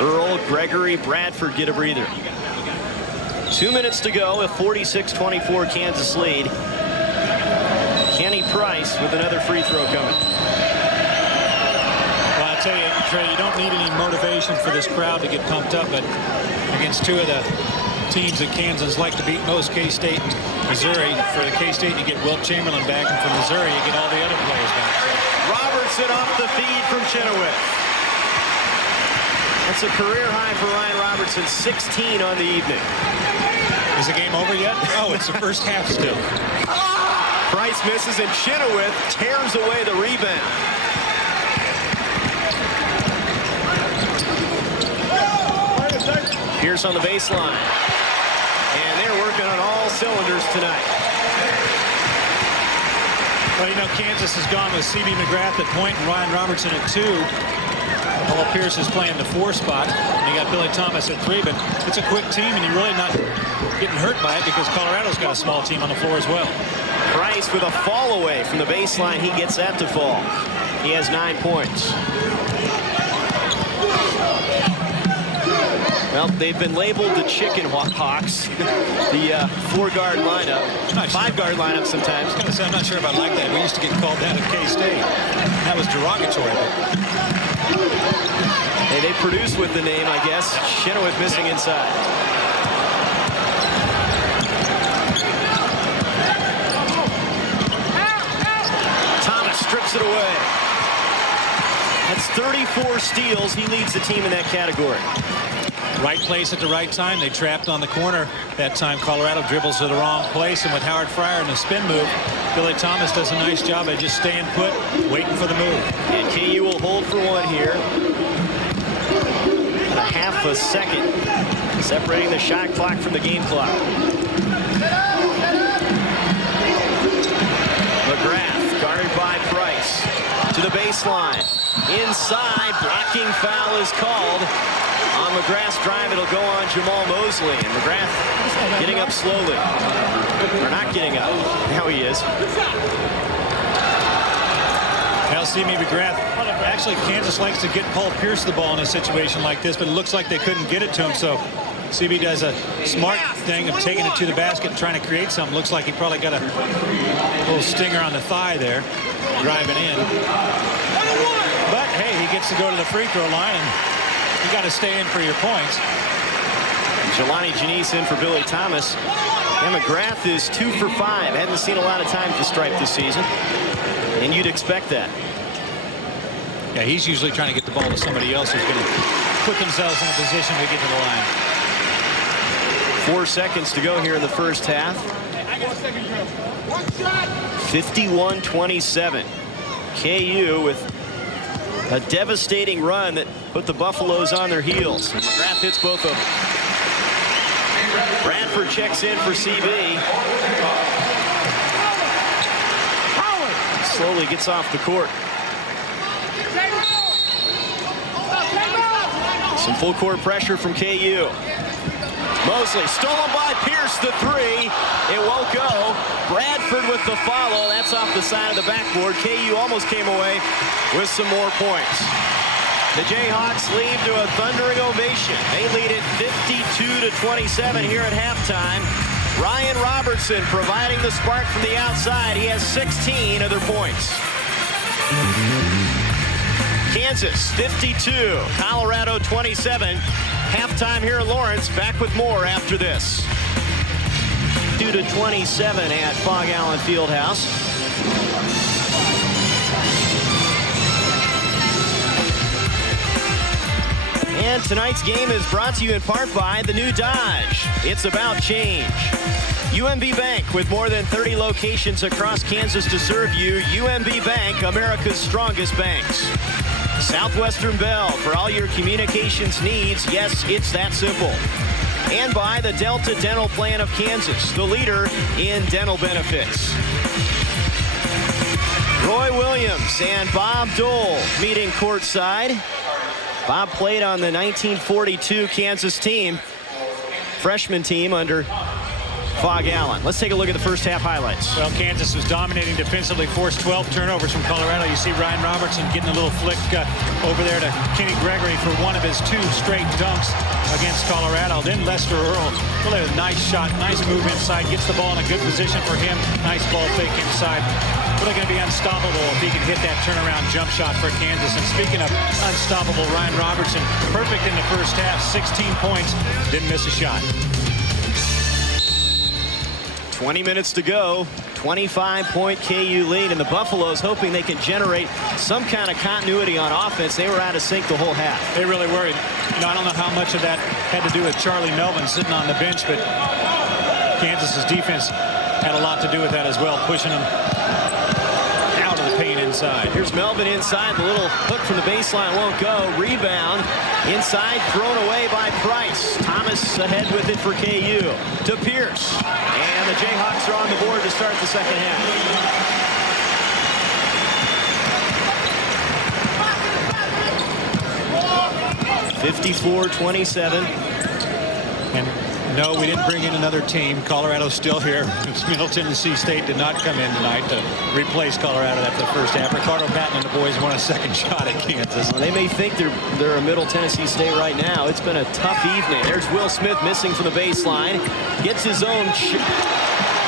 Earl, Gregory, Bradford get a breather. 2 minutes to go, a 46-24 Kansas lead. Kenny Price with another free throw coming. Well, I tell you, Trey, you don't need any motivation for this crowd to get pumped up, but against 2 of the teams that Kansas like to beat most, K-State and Missouri. For the K-State, you get Wilt Chamberlain back, and for Missouri, you get all the other players back. Robertson off the feed from Chenoweth. That's a career high for Ryan Robertson, 16 on the evening. Is the game over yet? Oh, it's the first half still. Price misses, and Chenoweth tears away the rebound. Pierce on the baseline. And they're working on all cylinders tonight. Well, you know, Kansas has gone with C.B. McGrath at point and Ryan Robertson at 2. Paul Pierce is playing the 4 spot. And you got Billy Thomas at 3, but it's a quick team, and you're really not getting hurt by it because Colorado's got a small team on the floor as well. Price with a fall away from the baseline. He gets that to fall. He has 9 points. Well, they've been labeled the Chicken Hawks, the 4-guard lineup, 5-guard lineup sometimes. I was going to say, I'm not sure if I like that. We used to get called that at K-State. That was derogatory. They Hey, they produced with the name, I guess. Chenoweth missing inside. Thomas strips it away. That's 34 steals. He leads the team in that category. Right place at the right time. They trapped on the corner that time. Colorado dribbles to the wrong place, and with Howard Fryer in the spin move, Billy Thomas does a nice job of just staying put, waiting for the move. And KU will hold for one here. A half a second separating the shot clock from the game clock. McGrath guarded by Price to the baseline. Inside, blocking foul is called. On McGrath's drive, it'll go on Jamal Mosley. And McGrath getting up slowly. Or not getting up. Now he is. Now, Stevie McGrath, actually, Kansas likes to get Paul Pierce the ball in a situation like this, but it looks like they couldn't get it to him. So CB does a smart thing of taking it to the basket and trying to create something. Looks like he probably got a little stinger on the thigh there, driving in. But, hey, he gets to go to the free throw line, and you got to stay in for your points. Jelani Janice in for Billy Thomas. And McGrath is 2 for 5. Hadn't seen a lot of time at the stripe this season. And you'd expect that. Yeah, he's usually trying to get the ball to somebody else who's going to put themselves in a position to get to the line. 4 seconds to go here in the first half. 51-27. KU with a devastating run that put the Buffaloes on their heels. And McGrath hits both of them. Bradford checks in for CB. Slowly gets off the court. Some full court pressure from KU. Mosley stolen by Pierce, the three. It won't go. Bradford with the follow. That's off the side of the backboard. KU almost came away with some more points. The Jayhawks lead to a thundering ovation. They lead it 52-27 here at halftime. Ryan Robertson providing the spark from the outside. He has 16 other points. Kansas 52, Colorado 27. Halftime here in Lawrence. Back with more after this. 2-27 at Allen Fieldhouse. And tonight's game is brought to you in part by the new Dodge. It's about change. UMB Bank, with more than 30 locations across Kansas to serve you. UMB Bank, America's strongest banks. Southwestern Bell, for all your communications needs. Yes, it's that simple. And by the Delta Dental Plan of Kansas, the leader in dental benefits. Roy Williams and Bob Dole meeting courtside. Bob played on the 1942 Kansas team, freshman team under Allen. Let's take a look at the first half highlights. Well, Kansas was dominating defensively, forced 12 turnovers from Colorado. You see Ryan Robertson getting a little flick over there to Kenny Gregory for one of his 2 straight dunks against Colorado. Then Lester Earl, really a nice shot, nice move inside, gets the ball in a good position for him. Nice ball fake inside. Really going to be unstoppable if he can hit that turnaround jump shot for Kansas. And speaking of unstoppable, Ryan Robertson, perfect in the first half, 16 points, didn't miss a shot. 20 minutes to go, 25-point KU lead, and the Buffaloes hoping they can generate some kind of continuity on offense. They were out of sync the whole half. They really were. You know, I don't know how much of that had to do with Charlie Melvin sitting on the bench, but Kansas's defense had a lot to do with that as well, pushing them out of the paint inside. Here's Melvin inside. The little hook from the baseline won't go. Rebound inside, thrown away by Price. Thomas ahead with it for KU to Pierce. And the Jayhawks are on the board to start the second half. (54-27). And no, we didn't bring in another team. Colorado's still here. Middle Tennessee State did not come in tonight to replace Colorado after the first half. Ricardo Patton and the boys won a second shot at Kansas. Well, they may think they're a Middle Tennessee State right now. It's been a tough evening. There's Will Smith missing from the baseline. Gets his own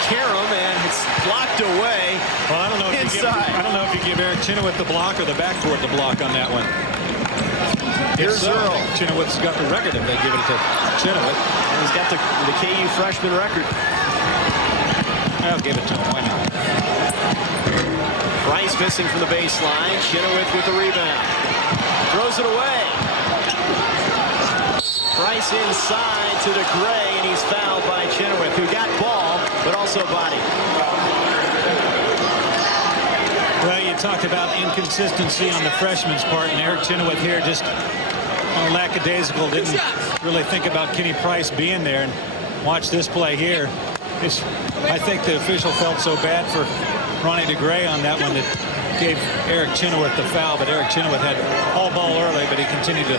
carom, and it's blocked away. Well, I don't know if you give Eric Chenoweth the block or the backboard the block on that one. Here's Earl. Chenoweth's got the record if they give it to Chenoweth. And he's got the KU freshman record. I'll give it to him. Why not? Price missing from the baseline. Chenoweth with the rebound. Throws it away. Price inside to the Gray, and he's fouled by Chenoweth, who got ball, but also body. Well, you talked about inconsistency on the freshman's part, and Eric Chenoweth here just lackadaisical, didn't really think about Kenny Price being there. And watch this play here. I think the official felt so bad for Ronnie DeGray on that one that gave Eric Chenoweth the foul, but Eric Chenoweth had all ball early, but he continued to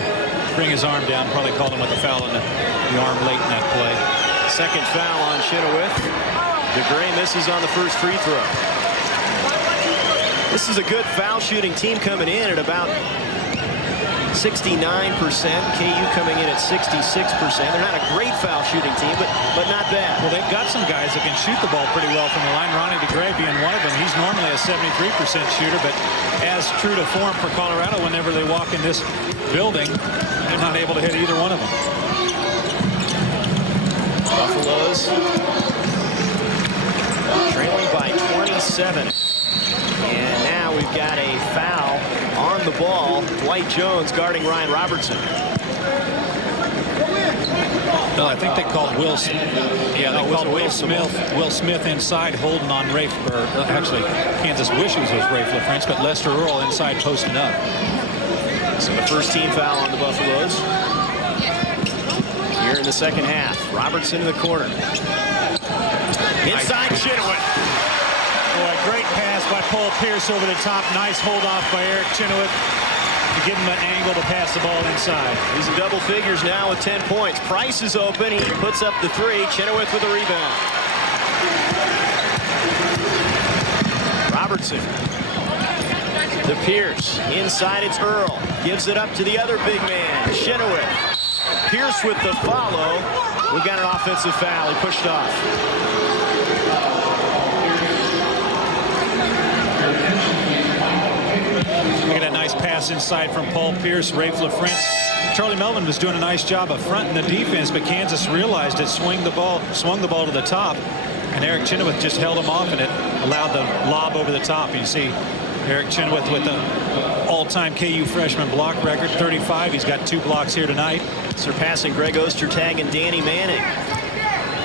bring his arm down. Probably called him with a foul in the arm late in that play. Second foul on Chenoweth. DeGray misses on the first free throw. This is a good foul shooting team coming in at about 69%. KU coming in at 66%. They're not a great foul shooting team, but not bad. Well, they've got some guys that can shoot the ball pretty well from the line. Ronnie DeGray being one of them. He's normally a 73% shooter, but as true to form for Colorado, whenever they walk in this building, they're not able to hit either one of them. Buffaloes trailing by 27. And now we've got a foul on the ball. Dwight Jones guarding Ryan Robertson. No, I think they called Will Smith. Yeah, they called Will Smith inside holding on Rafe, or actually Kansas wishes was Rafe LaFrance, but Lester Earl inside posting up. So the first team foul on the Buffaloes. Here in the second half. Robertson in the corner. Inside Chenoweth. Boy, great pass by Paul Pierce over the top. Nice hold off by Eric Chenoweth to give him an angle to pass the ball inside. He's in double figures now with 10 points. Price is open. He puts up the three. Chenoweth with a rebound. Robertson. To Pierce. Inside it's Earl. Gives it up to the other big man, Chenoweth. Pierce with the follow. We've got an offensive foul. He pushed off. Look at that nice pass inside from Paul Pierce. Rafe LaFrance. Charlie Melvin was doing a nice job of fronting the defense, but Kansas realized it, swung the ball to the top, and Eric Chenoweth just held him off, and it allowed the lob over the top. You see Eric Chenoweth with the all-time KU freshman block record, 35. He's got 2 blocks here tonight. Surpassing Greg Ostertag and Danny Manning.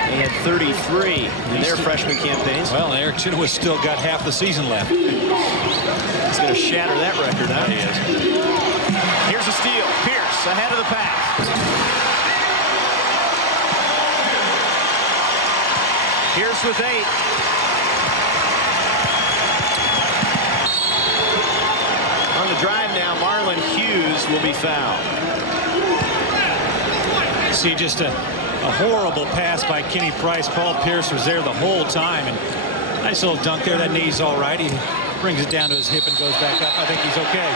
They had 33 in their freshman campaigns. Well, Eric Chenoweth's still got half the season left. He's going to shatter that record, huh? He is. Here's a steal. Pierce ahead of the pack. Pierce with 8. On the drive now, Marlon Hughes will be fouled. See, just a horrible pass by Kenny Price. Paul Pierce was there the whole time, and nice little dunk there. That knee's all right. He brings it down to his hip and goes back up. I think he's okay.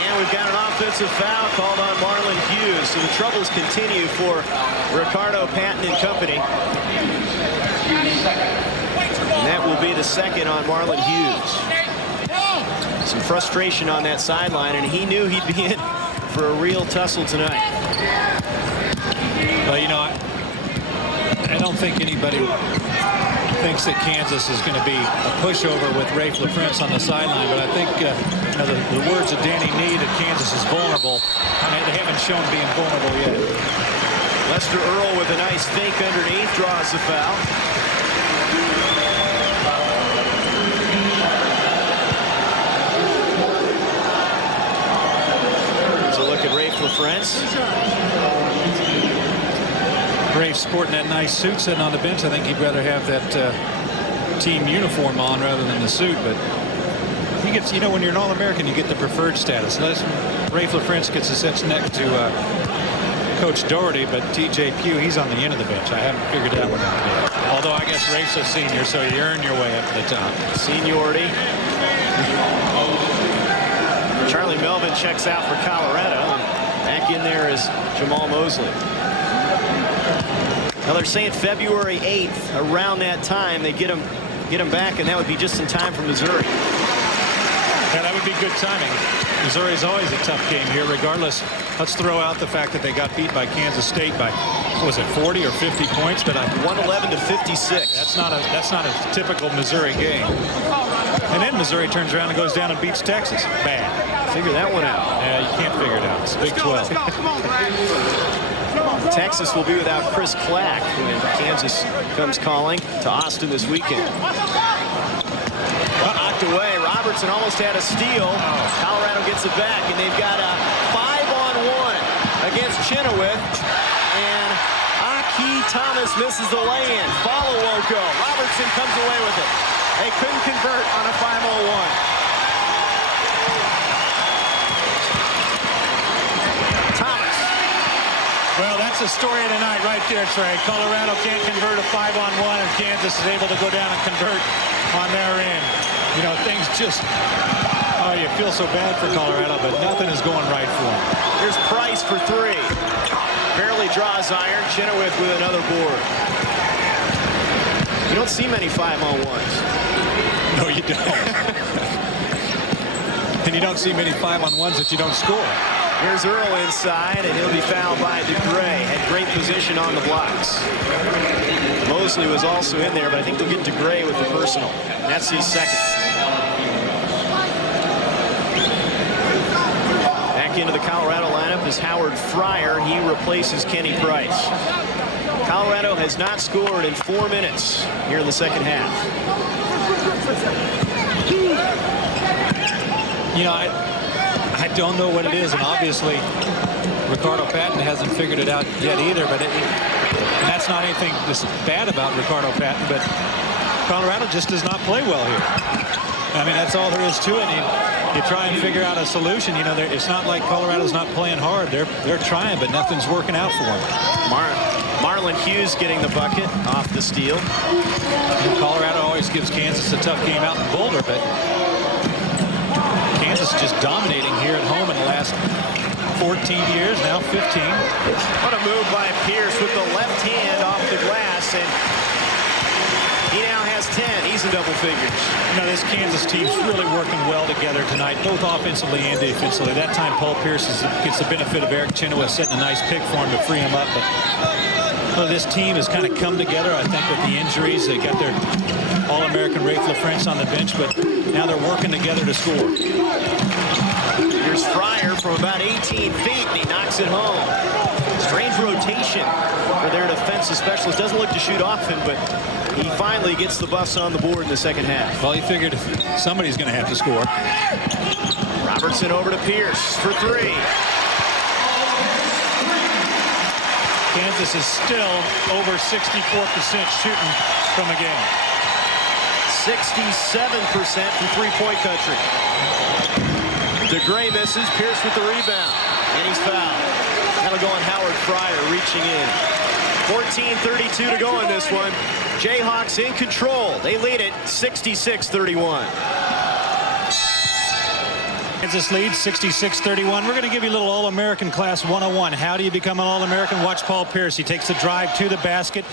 And we've got an offensive foul called on Marlon Hughes. So the troubles continue for Ricardo Patton and company. And that will be the second on Marlon Hughes. Some frustration on that sideline, and he knew he'd be in for a real tussle tonight. Well, you know, I don't think anybody thinks that Kansas is going to be a pushover with Rafe LaFrance on the sideline, but I think you know, the words of Danny Nee that Kansas is vulnerable. I mean, they haven't shown being vulnerable yet. Lester Earl with a nice fake underneath draws the foul. Here's a look at Rafe LaFrance. Rafe sporting that nice suit sitting on the bench. I think he'd rather have that team uniform on rather than the suit, but he gets, you know, when you're an All-American, you get the preferred status. Rafe LaFrance gets to sit next to Coach Doherty, but TJ Pugh, he's on the end of the bench. I haven't figured that one out yet. Although I guess Rafe's a senior, so you earn your way up to the top. Seniority. Charlie Melvin checks out for Colorado. Back in there is Jamal Mosley. Now they're saying February 8th, around that time, they get him back, and that would be just in time for Missouri. Yeah, that would be good timing. Missouri's always a tough game here, regardless. Let's throw out the fact that they got beat by Kansas State by, what was it, 40 or 50 points? But 111 to 56. That's not a typical Missouri game. And then Missouri turns around and goes down and beats Texas. Bad. Figure that one out. Yeah, you can't figure it out. It's Big 12. Texas will be without Chris Clack when Kansas comes calling to Austin this weekend. Knocked away. Robertson almost had a steal. Colorado gets it back, and they've got a 5-on-1 against Chenoweth. And Aki Thomas misses the lay-in. Follow won't go. Robertson comes away with it. They couldn't convert on a 5-on-1. Well, that's the story of the night right there, Trey. Colorado can't convert a 5-on-1, and Kansas is able to go down and convert on their end. You know, things just, oh, you feel so bad for Colorado, but nothing is going right for them. Here's Price for three. Barely draws iron. Chenoweth with another board. You don't see many 5-on-1s. No, you don't. And you don't see many 5-on-1s that you don't score. Here's Earl inside, and he'll be fouled by DeGray. Had great position on the blocks. Mosley was also in there, but I think they'll get DeGray with the personal. And that's his second. Back into the Colorado lineup is Howard Fryer. He replaces Kenny Price. Colorado has not scored in 4 minutes here in the second half. You know, I don't know what it is, and obviously Ricardo Patton hasn't figured it out yet either, but and that's not anything that's bad about Ricardo Patton, but Colorado just does not play well here. I mean, that's all there is to it. You try and figure out a solution. You know, it's not like Colorado's not playing hard. They're trying, but nothing's working out for them. Marlon Hughes getting the bucket off the steal. And Colorado always gives Kansas a tough game out in Boulder, but Kansas just dominating here at home in the last 14 years, now 15. What a move by Pierce with the left hand off the glass, and he now has 10. He's in double figures. You know, this Kansas team's really working well together tonight, both offensively and defensively. That time Paul Pierce gets the benefit of Eric Chenoweth setting a nice pick for him to free him up. But well, this team has kind of come together, I think, with the injuries. They got their All-American Rafe LaFrance on the bench, but now they're working together to score. Here's Fryer from about 18 feet, and he knocks it home. Strange rotation for their defensive specialist. Doesn't look to shoot often, but he finally gets the Buffs on the board in the second half. Well, he figured somebody's going to have to score. Robertson over to Pierce for three. Kansas is still over 64% shooting from the game. 67% from three-point country. DeGray misses. Pierce with the rebound. And he's fouled. That'll go on Howard Fryer reaching in. 14:32 to go in this one. Jayhawks in control. They lead it 66-31. Kansas leads 66-31. We're going to give you a little All-American Class 101. How do you become an All-American? Watch Paul Pierce. He takes the drive to the basket.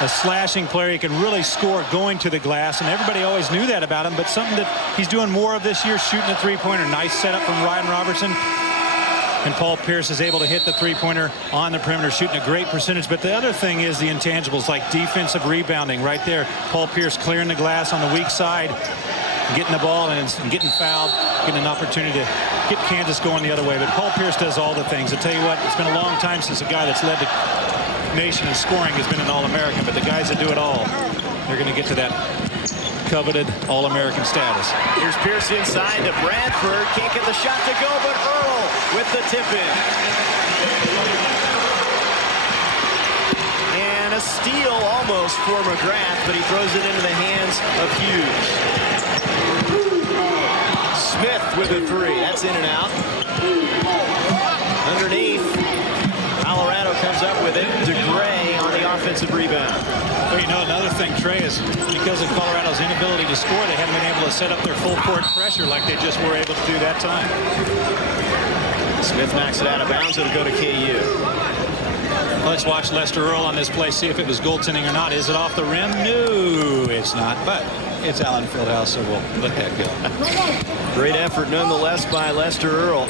A slashing player. He can really score going to the glass, and everybody always knew that about him, but something that he's doing more of this year, shooting a three-pointer. Nice setup from Ryan Robertson. And Paul Pierce is able to hit the three-pointer on the perimeter, shooting a great percentage. But the other thing is the intangibles, like defensive rebounding right there. Paul Pierce clearing the glass on the weak side, getting the ball and getting fouled, getting an opportunity to get Kansas going the other way. But Paul Pierce does all the things. I tell you what, it's been a long time since a guy that's led the nation in scoring has been an All-American. But the guys that do it all, they're going to get to that coveted All-American status. Here's Pierce inside to Bradford. Can't get the shot to go, but Earl with the tip-in. And a steal almost for McGrath, but he throws it into the hands of Hughes. Smith with a three. That's in and out. Underneath, Colorado comes up with it. DeGray on the offensive rebound. Well, you know, another thing, Trey, is because of Colorado's inability to score, they haven't been able to set up their full court pressure like they just were able to do that time. Smith knocks it out of bounds. It'll go to KU. Let's watch Lester Earl on this play, see if it was goaltending or not. Is it off the rim? No, it's not. But It's Allen Fieldhouse, so we'll let that go. Great effort nonetheless by Lester Earl.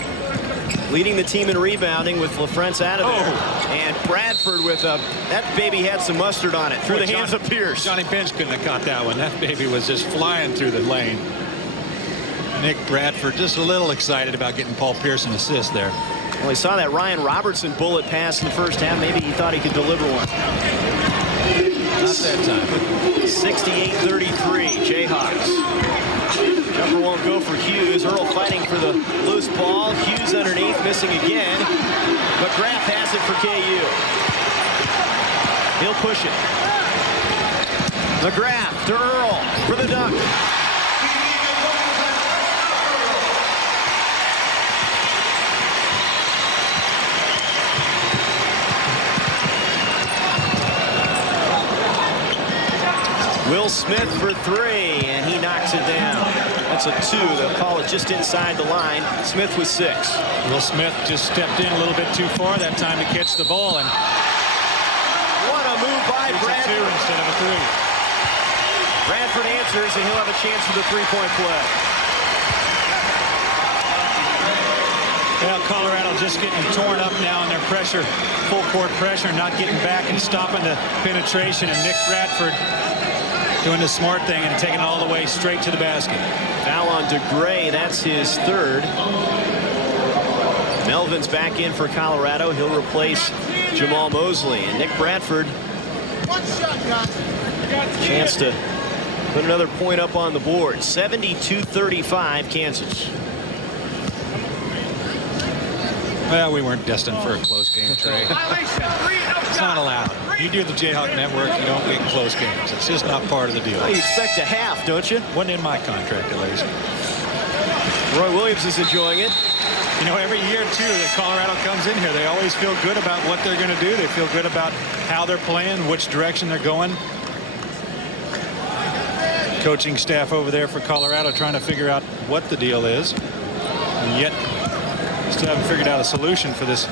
Leading the team in rebounding with LaFrentz out of there. And Bradford with that baby had some mustard on it. Through the hands of Pierce. Johnny Bench couldn't have caught that one. That baby was just flying through the lane. Nick Bradford just a little excited about getting Paul Pierce an assist there. Well, he saw that Ryan Robertson bullet pass in the first half. Maybe he thought he could deliver one. Not that time. 68-33, Jayhawks. Jumper won't go for Hughes. Earl fighting for the loose ball. Hughes underneath, missing again. McGrath has it for KU. He'll push it. McGrath to Earl for the dunk. Will Smith for three, and he knocks it down. That's a 2. They'll call it just inside the line. Smith with 6. Will Smith just stepped in a little bit too far that time to catch the ball, and what a move by Bradford. A 2 instead of a 3. Bradford answers, and he'll have a chance for the three-point play. Well, Colorado just getting torn up now in their pressure, full court pressure, not getting back and stopping the penetration, and Nick Bradford doing the smart thing and taking it all the way straight to the basket. Foul on DeGray. That's his 3rd. Melvin's back in for Colorado. He'll replace Jamal Mosley. And Nick Bradford, chance to put another point up on the board. 72-35, Kansas. Well, we weren't destined for a close game, Trey. It's not allowed. You do the Jayhawk network, you don't get close games. It's just not part of the deal. Well, you expect a half, don't you? Wasn't in my contract, at least. Roy Williams is enjoying it. You know, every year, too, that Colorado comes in here, they always feel good about what they're going to do. They feel good about how they're playing, which direction they're going. Coaching staff over there for Colorado trying to figure out what the deal is. And yet, still haven't figured out a solution for this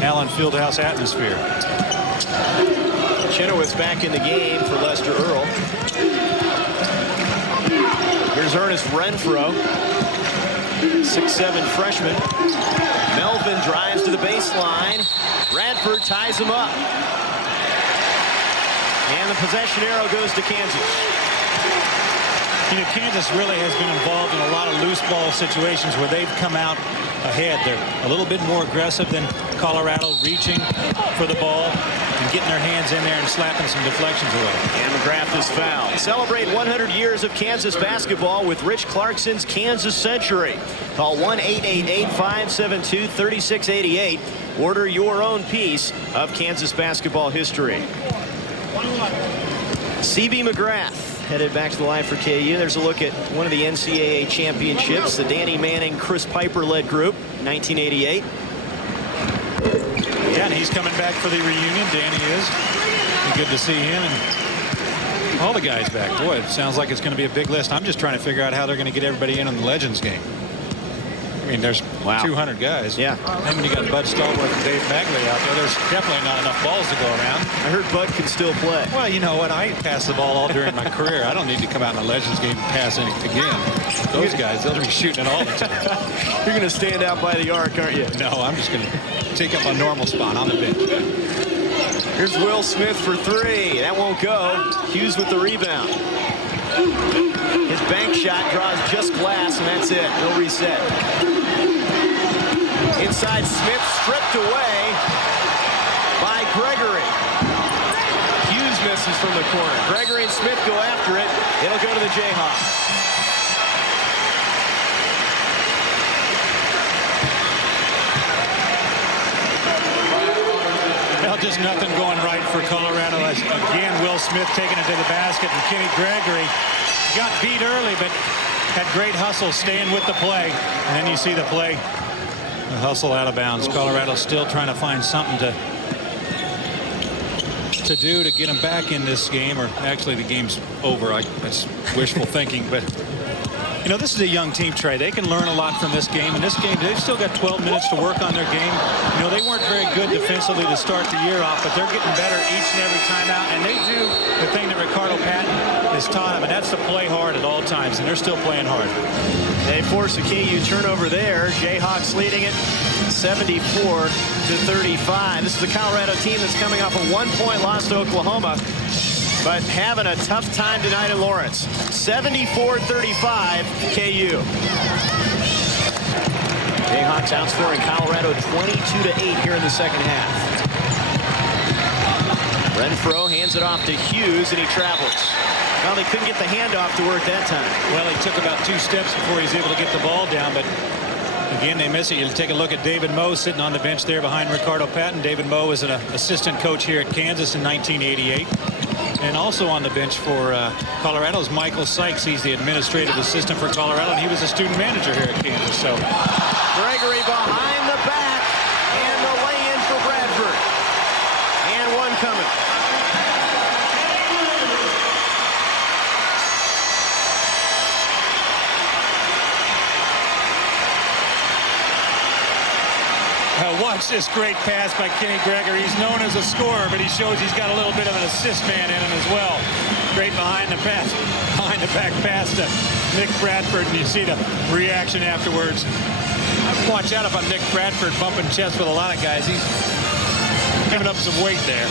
Allen Fieldhouse atmosphere. Chenoweth's back in the game for Lester Earl. Here's Ernest Renfro, 6'7" freshman. Melvin drives to the baseline. Bradford ties him up. And the possession arrow goes to Kansas. You know, Kansas really has been involved in a lot of loose ball situations where they've come out ahead. They're a little bit more aggressive than Colorado, reaching for the ball and getting their hands in there and slapping some deflections away. And McGrath is fouled. Celebrate 100 years of Kansas basketball with Rich Clarkson's Kansas Century. Call 1-888-572-3688. Order your own piece of Kansas basketball history. C.B. McGrath headed back to the line for KU. There's a look at one of the NCAA championships, the Danny Manning, Chris Piper-led group, 1988. Yeah, and he's coming back for the reunion. Danny is. Good to see him and all the guys back. Boy, it sounds like it's going to be a big list. I'm just trying to figure out how they're going to get everybody in on the Legends game. I mean, there's 200 guys. Yeah. And when you got Bud Stallworth and Dave Bagley out there, there's definitely not enough balls to go around. I heard Bud can still play. Well, you know what? I passed the ball all during my career. I don't need to come out in a Legends game and pass it again. Those guys, they'll be shooting it all the time. You're going to stand out by the arc, aren't you? No, I'm just going to take up a normal spot on the bench. Here's Will Smith for three. That won't go. Hughes with the rebound. His bank shot draws just glass, and that's it. No reset. Inside, Smith stripped away by Gregory. Hughes misses from the corner. Gregory and Smith go after it. It'll go to the Jayhawks. Well, just nothing going right for Colorado. As again, Will Smith taking it to the basket, and Kenny Gregory got beat early, but had great hustle staying with the play. And then you see the play. The hustle out of bounds. Colorado still trying to find something to do to get them back in this game, or actually the game's over. That's wishful thinking, but You know, this is a young team, Trey. They can learn a lot from this game. In this game, they've still got 12 minutes to work on their game. You know, they weren't very good defensively to start the year off, but they're getting better each and every time out. And they do the thing that Ricardo Patton has taught them, and that's to play hard at all times, and they're still playing hard. They force a KU turnover there. Jayhawks leading it 74-35. This is the Colorado team that's coming off a 1-point loss to Oklahoma, but having a tough time tonight in Lawrence. 74-35 KU. Jayhawks outscoring Colorado 22-8 here in the second half. Renfro hands it off to Hughes, and he travels. Well, they couldn't get the handoff to work that time. Well, he took about 2 steps before he's able to get the ball down, but again, they miss it. You take a look at David Moe sitting on the bench there behind Ricardo Patton. David Moe was an assistant coach here at Kansas in 1988. And also on the bench for Colorado is Michael Sykes. He's the administrative assistant for Colorado, and he was a student manager here at Kansas. So Gregory behind the back, and the lay-in for Bradford. And one coming. Watch this great pass by Kenny Gregory. He's known as a scorer, but he shows he's got a little bit of an assist man in him as well. Great behind the back pass to Nick Bradford, and you see the reaction afterwards. Watch out about Nick Bradford bumping chests with a lot of guys. He's giving up some weight there.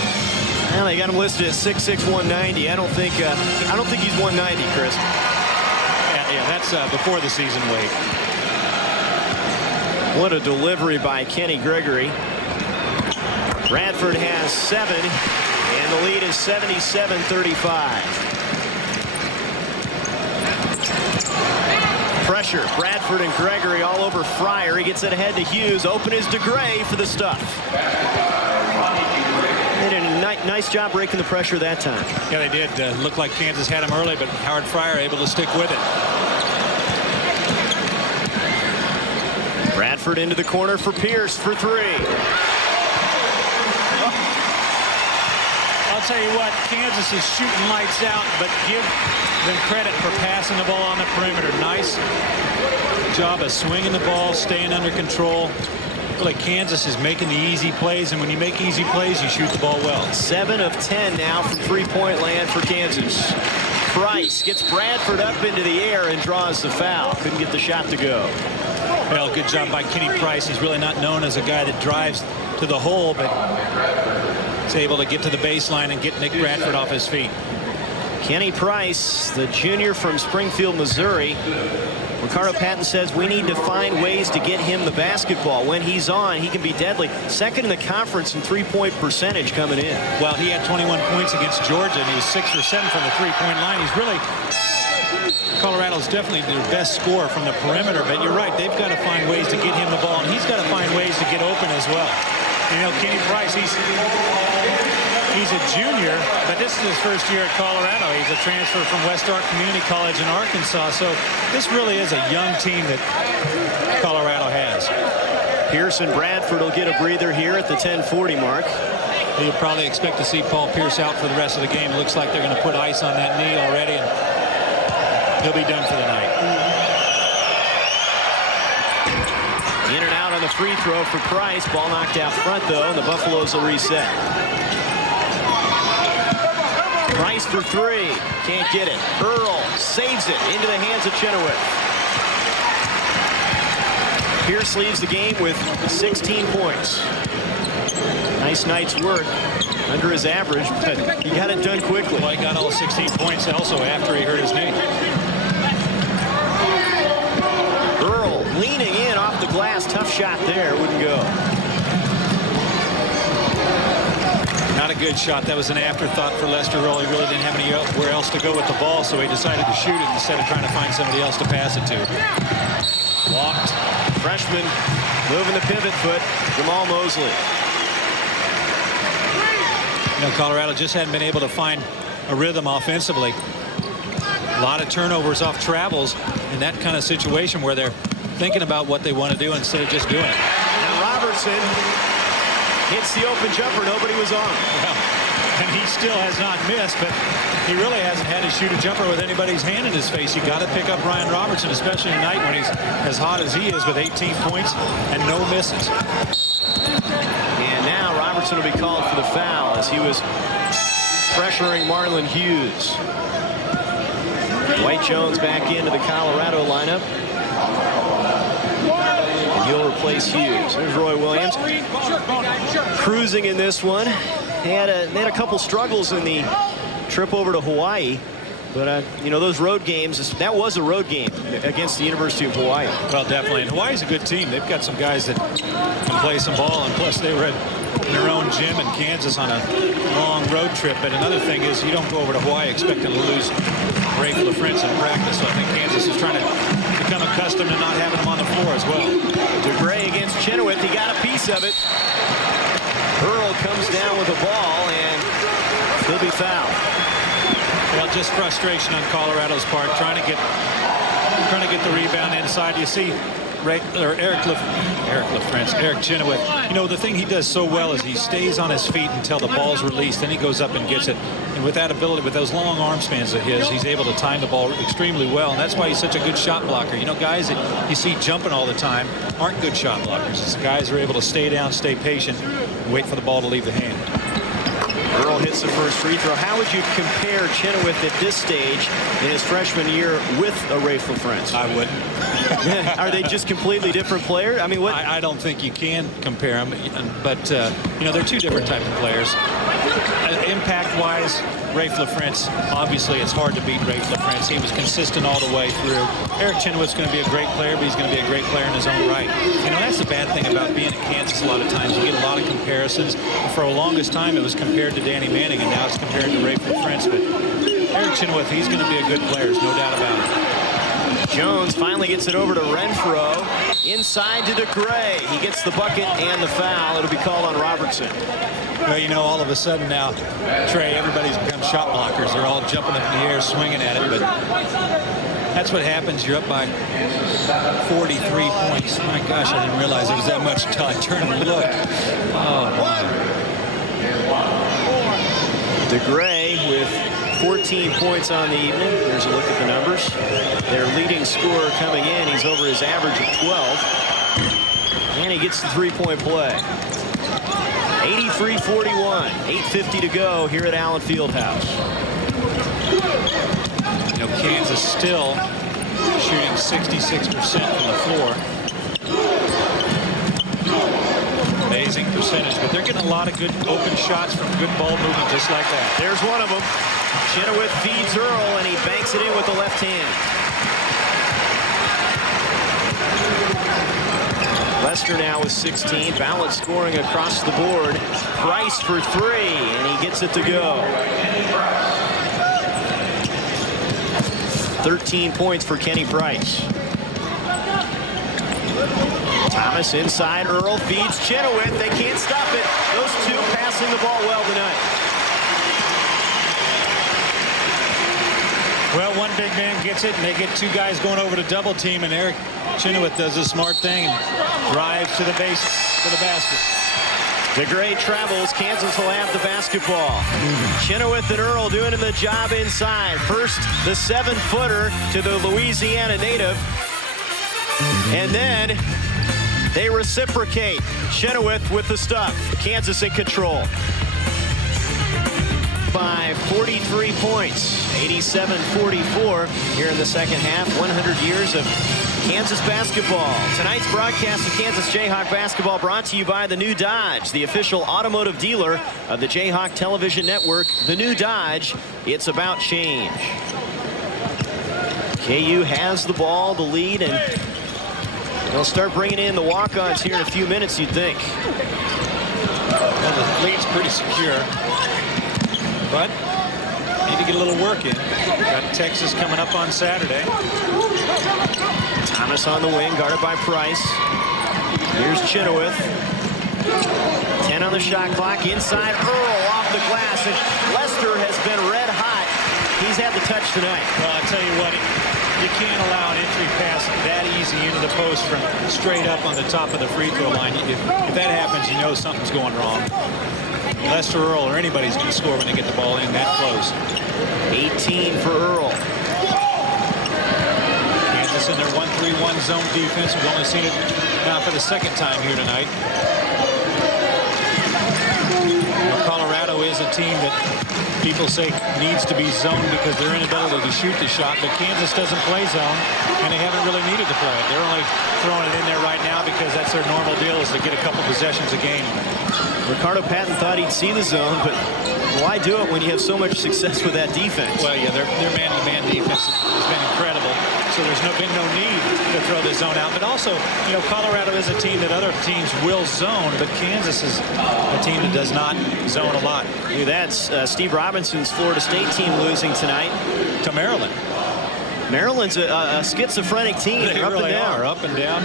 Well, they got him listed at 6'6", 190. I don't think he's 190, Chris. Yeah, that's before the season weight. What a delivery by Kenny Gregory. Bradford has 7, and the lead is 77-35. Pressure. Bradford and Gregory all over Fryer. He gets it ahead to Hughes. Open is DeGray for the stuff. They did a nice job breaking the pressure that time. Yeah, they did. Looked like Kansas had him early, but Howard Fryer able to stick with it. Bradford into the corner for Pierce for 3. I'll tell you what, Kansas is shooting lights out, but give them credit for passing the ball on the perimeter. Nice job of swinging the ball, staying under control. Really, Kansas is making the easy plays, and when you make easy plays, you shoot the ball well. 7 of 10 now from three-point land for Kansas. Price gets Bradford up into the air and draws the foul. Couldn't get the shot to go. Well, good job by Kenny Price. He's really not known as a guy that drives to the hole, but he's able to get to the baseline and get Nick Bradford off his feet. Kenny Price, the junior from Springfield, Missouri. Ricardo Patton says we need to find ways to get him the basketball. When he's on, he can be deadly. Second in the conference in three-point percentage coming in. Well, he had 21 points against Georgia, and he was 6 or 7 from the three-point line. He's really... Colorado's definitely their best scorer from the perimeter, but you're right, they've got to find ways to get him the ball, and he's got to find ways to get open as well. You know, Kenny Price, he's a junior, but this is his first year at Colorado. He's a transfer from West Ark Community College in Arkansas, so this really is a young team that Colorado has. Pierce and Bradford will get a breather here at the 10:40 mark. You'll probably expect to see Paul Pierce out for the rest of the game. It looks like they're going to put ice on that knee already, and he'll be done for the night. In and out on the free throw for Price. Ball knocked out front, though, and the Buffaloes will reset. Price for 3. Can't get it. Earl saves it into the hands of Chenoweth. Pierce leaves the game with 16 points. Nice night's work. Under his average, but he got it done quickly. Well, he got all 16 points also after he hurt his knee. Earl leaning in off the glass. Tough shot there. Wouldn't go. Not a good shot. That was an afterthought for Lester Earl. He really didn't have anywhere else to go with the ball, so he decided to shoot it instead of trying to find somebody else to pass it to. Walked. Freshman moving the pivot foot. Jamal Mosley. You know, Colorado just hadn't been able to find a rhythm offensively. A lot of turnovers off travels in that kind of situation where they're thinking about what they want to do instead of just doing it. Now Robertson hits the open jumper. Nobody was on. Well, and he still has not missed, but he really hasn't had to shoot a jumper with anybody's hand in his face. You got to pick up Ryan Robertson, especially tonight when he's as hot as he is with 18 points and no misses. And now Robertson will be called for the foul as he was pressuring Marlon Hughes. Dwight Jones back into the Colorado lineup. And he'll replace Hughes. There's Roy Williams cruising in this one. They had a couple struggles in the trip over to Hawaii. But, you know, those road games, that was a road game against the University of Hawaii. Well, definitely. And Hawaii's a good team. They've got some guys that can play some ball. And plus, they were at their own gym in Kansas on a long road trip. But another thing is you don't go over to Hawaii expecting to lose Ray LaFrance in practice. So I think Kansas is trying to become accustomed to not having him on the floor as well. DeGray against Chenoweth. He got a piece of it. Earl comes down with the ball, and he'll be fouled. Well, just frustration on Colorado's part, trying to get the rebound inside. You see Eric Chenoweth. You know, the thing he does so well is he stays on his feet until the ball's released, then he goes up and gets it. And with that ability, with those long arm spans of his, he's able to time the ball extremely well, and that's why he's such a good shot blocker. You know, guys that you see jumping all the time aren't good shot blockers. It's the guys who are able to stay down, stay patient, and wait for the ball to leave the hand. Earl hits the first free throw. How would you compare Chenoweth at this stage in his freshman year with a Rafe LaFrance? I wouldn't. Are they just completely different players? I mean, what? I don't think you can compare them, but you know, they're two different types of players. Impact-wise, Rafe LaFrance, obviously it's hard to beat Rafe LaFrance. He was consistent all the way through. Eric Chenoweth's going to be a great player, but he's going to be a great player in his own right. You know, that's the bad thing about being at Kansas a lot of times. You get a lot of comparisons. For the longest time, it was compared to Danny Manning, and now it's compared to Rafe LaFrance. But Eric Chenoweth, he's going to be a good player, there's no doubt about it. Jones finally gets it over to Renfro. Inside to DeGray. He gets the bucket and the foul. It'll be called on Robertson. Well, you know, all of a sudden now, Trey, everybody's become shot blockers. They're all jumping up in the air, swinging at it. But that's what happens. You're up by 43 points. My gosh, I didn't realize it was that much until I turned and looked. Oh, my. DeGray with 14 points on the evening. There's a look at the numbers. Their leading scorer coming in. He's over his average of 12. And he gets the three-point play. 83-41. 8:50 to go here at Allen Fieldhouse. You know, Kansas still shooting 66% from the floor. Amazing percentage, but they're getting a lot of good open shots from good ball movement just like that. There's one of them. Chenoweth feeds Earl, and he banks it in with the left hand. Lester now with 16. Ballard scoring across the board. Price for three, and he gets it to go. 13 points for Kenny Price. Thomas inside. Earl feeds Chenoweth. They can't stop it. Those two passing the ball well tonight. Well, one big man gets it, and they get two guys going over to double team, and Eric Chenoweth does a smart thing and drives to the basket. DeGray travels. Kansas will have the basketball. Chenoweth and Earl doing the job inside. First, the 7-footer to the Louisiana native. And then they reciprocate. Chenoweth with the stuff. Kansas in control. By 43 points. 87-44 here in the second half. 100 years of Kansas basketball. Tonight's broadcast of Kansas Jayhawk basketball brought to you by the new Dodge, the official automotive dealer of the Jayhawk television network. The new Dodge, it's about change. KU has the ball, the lead, and they'll start bringing in the walk-ons here in a few minutes, you'd think. Well, the lead's pretty secure, but need to get a little work in. Got Texas coming up on Saturday. Thomas on the wing, guarded by Price. Here's Chenoweth. 10 on the shot clock. Inside, Earl off the glass, and Lester has been red hot. He's had the touch tonight. Well, I tell you what, You can't allow an entry pass that easy into the post from straight up on the top of the free throw line. If that happens, you know something's going wrong. Lester Earl or anybody's going to score when they get the ball in that close. 18 for Earl. Kansas in their 1-3-1 zone defense. We've only seen it now for the second time here tonight. Colorado is a team that people say needs to be zoned because their inability to shoot the shot, but Kansas doesn't play zone, and they haven't really needed to play it. They're only throwing it in there right now because that's their normal deal, is to get a couple possessions a game. Ricardo Patton thought he'd see the zone, but why do it when you have so much success with that defense? Well, yeah, their man-to-man defense has been incredible, so there's been no need to throw the zone out. But also, you know, Colorado is a team that other teams will zone, but Kansas is a team that does not zone a lot. That's Steve Robinson's Florida State team losing tonight to Maryland. Maryland's a schizophrenic team. They up really and down. are, up and down.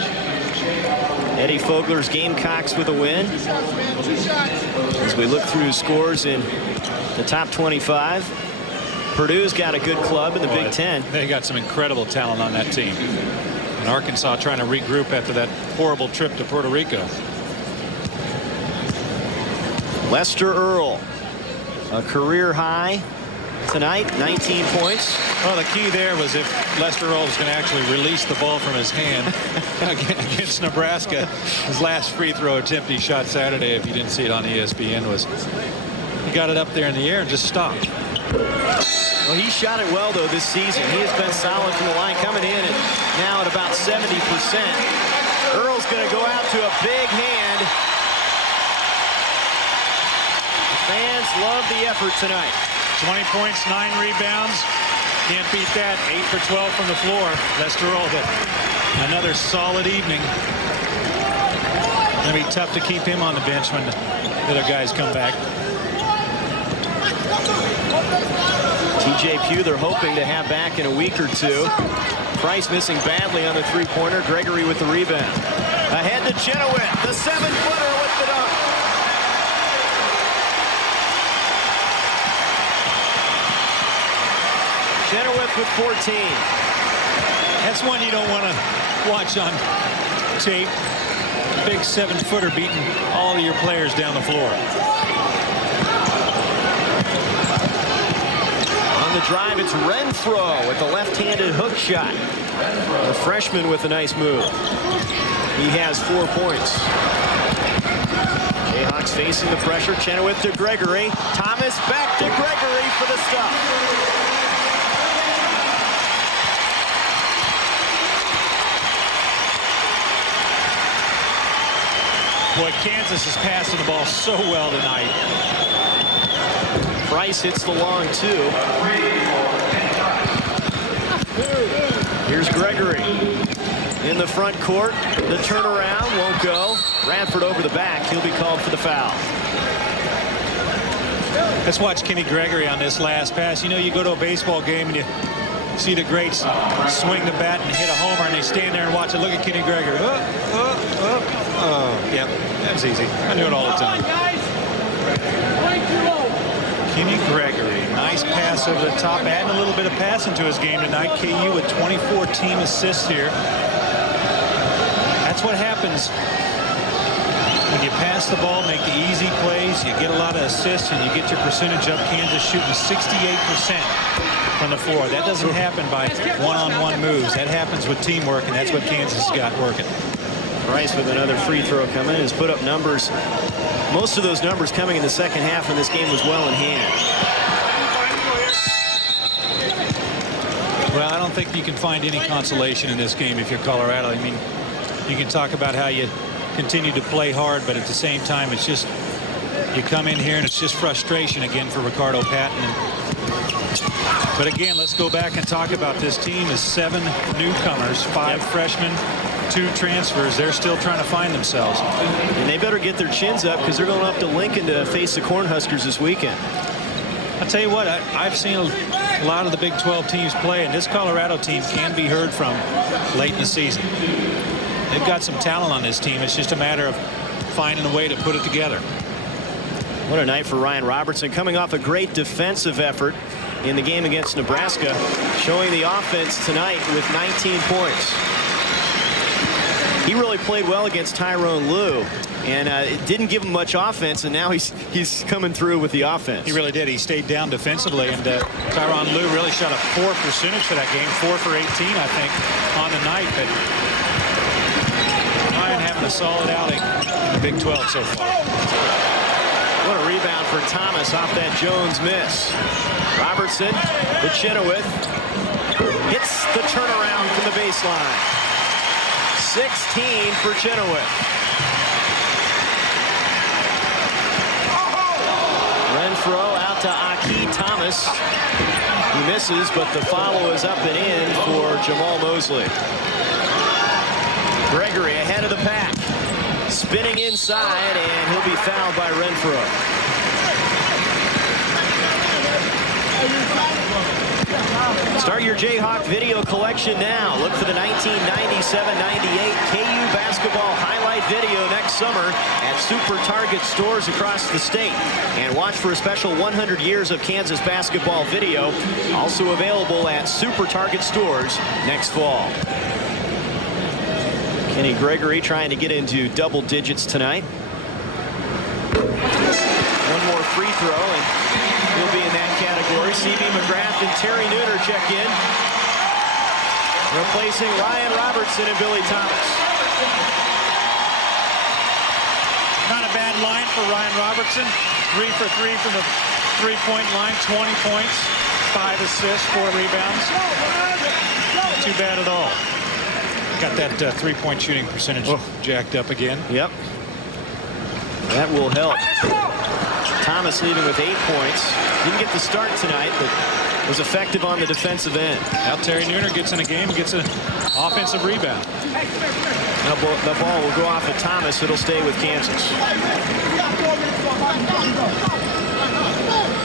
Eddie Fogler's Gamecocks with a win. As we look through scores in the top 25, Purdue's got a good club in the Big Ten. They got some incredible talent on that team. And Arkansas trying to regroup after that horrible trip to Puerto Rico. Lester Earl, a career high tonight, 19 points. Well, the key there was if Lester Earl was going to actually release the ball from his hand against Nebraska. His last free throw attempt he shot Saturday, if you didn't see it on ESPN, was he got it up there in the air and just stopped. Well, he shot it well, though, this season. He has been solid from the line, coming in and now at about 70%. Earl's going to go out to a big hand. The fans love the effort tonight. 20 points, 9 rebounds. Can't beat that. 8 for 12 from the floor. Lester Earl, another solid evening. It's going to be tough to keep him on the bench when the other guys come back. TJ Pugh, they're hoping to have back in a week or two. Price missing badly on the three-pointer. Gregory with the rebound. Ahead to Chenoweth, the 7-footer with the dunk. Chenoweth with 14. That's one you don't want to watch on tape. Big 7-footer beating all of your players down the floor. On the drive, it's Renfro with the left-handed hook shot. The freshman with a nice move. He has 4 points. Jayhawks facing the pressure. Chenoweth to Gregory. Thomas back to Gregory for the stop. Boy, Kansas is passing the ball so well tonight. Price hits the long 2. Here's Gregory in the front court. The turnaround won't go. Radford over the back. He'll be called for the foul. Let's watch Kenny Gregory on this last pass. You know, you go to a baseball game and you see the greats swing the bat and hit a homer, and they stand there and watch it. Look at Kenny Gregory. Oh, yeah, that's easy. I do it all the time. Kenny Gregory, nice pass over the top, adding a little bit of passing to his game tonight. KU with 24 team assists here. That's what happens when you pass the ball, make the easy plays, you get a lot of assists, and you get your percentage up. Kansas shooting 68% from the floor. That doesn't happen by one-on-one moves. That happens with teamwork, and that's what Kansas has got working. Price with another free throw coming in has put up numbers. Most of those numbers coming in the second half when this game was well in hand. Well, I don't think you can find any consolation in this game if you're Colorado. I mean, you can talk about how you continue to play hard, but at the same time, it's just you come in here and it's just frustration again for Ricardo Patton. But again, let's go back and talk about this team as 7 newcomers, 5 freshmen, 2 transfers. They're still trying to find themselves. And they better get their chins up because they're going up to Lincoln to face the Cornhuskers this weekend. I'll tell you what, I've seen a lot of the Big 12 teams play, and this Colorado team can be heard from late in the season. They've got some talent on this team. It's just a matter of finding a way to put it together. What a night for Ryan Robertson, coming off a great defensive effort in the game against Nebraska, showing the offense tonight with 19 points. He really played well against Tyrone Lue, and it didn't give him much offense, and now he's coming through with the offense. He really did. He stayed down defensively, and Tyrone Lue really shot a poor percentage for that game, 4 for 18, I think, on the night. But Ryan having a solid outing in the Big 12 so far. What a rebound for Thomas off that Jones miss. Robertson, the Chenoweth, hits the turnaround from the baseline. 16 for Chenoweth. Renfro out to Aki Thomas. He misses, but the follow is up and in for Jamal Mosley. Gregory ahead of the pack. Spinning inside, and he'll be fouled by Renfro. Start your Jayhawk video collection now. Look for the 1997-98 KU basketball highlight video next summer at Super Target stores across the state. And watch for a special 100 years of Kansas basketball video, also available at Super Target stores next fall. Kenny Gregory trying to get into double digits tonight. One more free throw, and he'll be in that category. C.B. McGrath and Terry Nooner check in, replacing Ryan Robertson and Billy Thomas. Not a bad line for Ryan Robertson. 3 for 3 from the three-point line, 20 points, 5 assists, 4 rebounds. Not too bad at all. Got that three-point shooting percentage jacked up again. Yep. That will help. Thomas leaving with 8 points. Didn't get the start tonight, but was effective on the defensive end. Now Terry Nooner gets in a game and gets an offensive rebound. Now the ball will go off of Thomas. It'll stay with Kansas.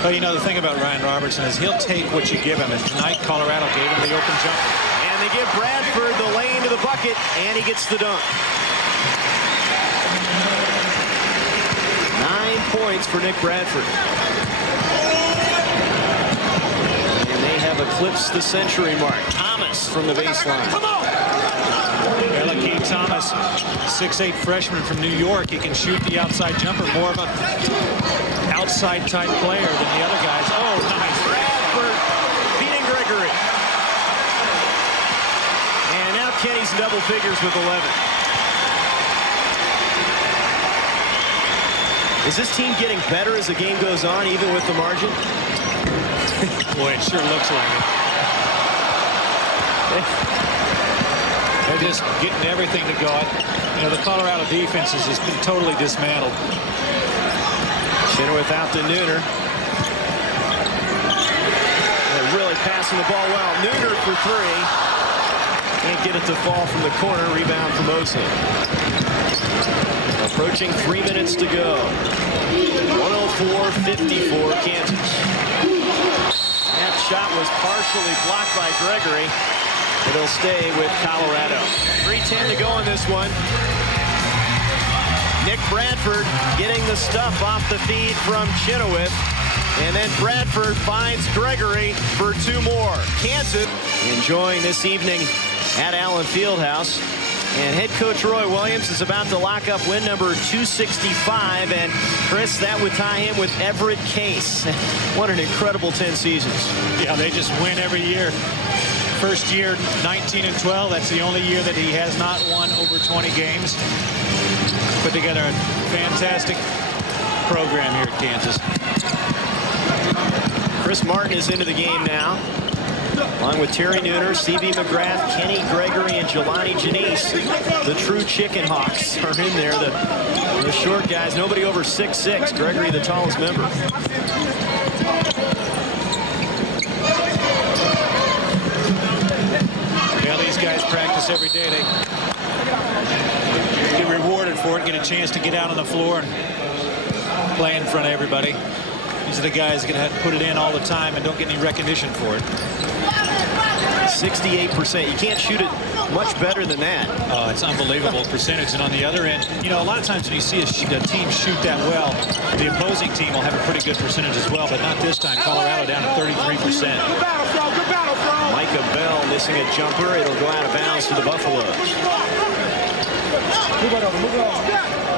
Well, you know, the thing about Ryan Robertson is he'll take what you give him. And tonight, Colorado gave him the open jumper. And they give Bradford the lane to the bucket, and he gets the dunk. 9 points for Nick Bradford. And they have eclipsed the century mark. Thomas from the baseline. Come on! Keith Thomas, 6'8" freshman from New York. He can shoot the outside jumper, more of an outside type player than the other guys. Oh, nice. Bradford beating Gregory. And now Kenny's double figures with 11. Is this team getting better as the game goes on, even with the margin? Boy, it sure looks like it. They're just getting everything to go. You know, the Colorado defense has just been totally dismantled. Chenoweth out to Nooner. They're really passing the ball well. Nooner for 3. Can't get it to fall from the corner. Rebound for Mosley. Approaching 3 minutes to go. 104-54 Kansas. That shot was partially blocked by Gregory. It'll stay with Colorado. 3:10 to go in this one. Nick Bradford getting the stuff off the feed from Chenoweth. And then Bradford finds Gregory for 2 more. Kansas enjoying this evening at Allen Fieldhouse. And head coach Roy Williams is about to lock up win number 265. And Chris, that would tie him with Everett Case. What an incredible 10 seasons. Yeah, they just win every year. First year, 19-12. That's the only year that he has not won over 20 games. Put together a fantastic program here at Kansas. Chris Martin is into the game now, along with Terry Nooner, C.B. McGrath, Kenny Gregory, and Jelani Janice. The true Chicken Hawks are in there. The short guys, nobody over 6'6". Gregory, the tallest member. Yeah, these guys practice every day. They get rewarded for it, get a chance to get out on the floor and play in front of everybody. These are the guys that have to put it in all the time and don't get any recognition for it. 68%. You can't shoot it much better than that. Oh, it's unbelievable percentage. And on the other end, you know, a lot of times when you see a team shoot that well, the opposing team will have a pretty good percentage as well, but not this time. Colorado down to 33%. Micah Bell missing a jumper. It'll go out of bounds to the Buffaloes.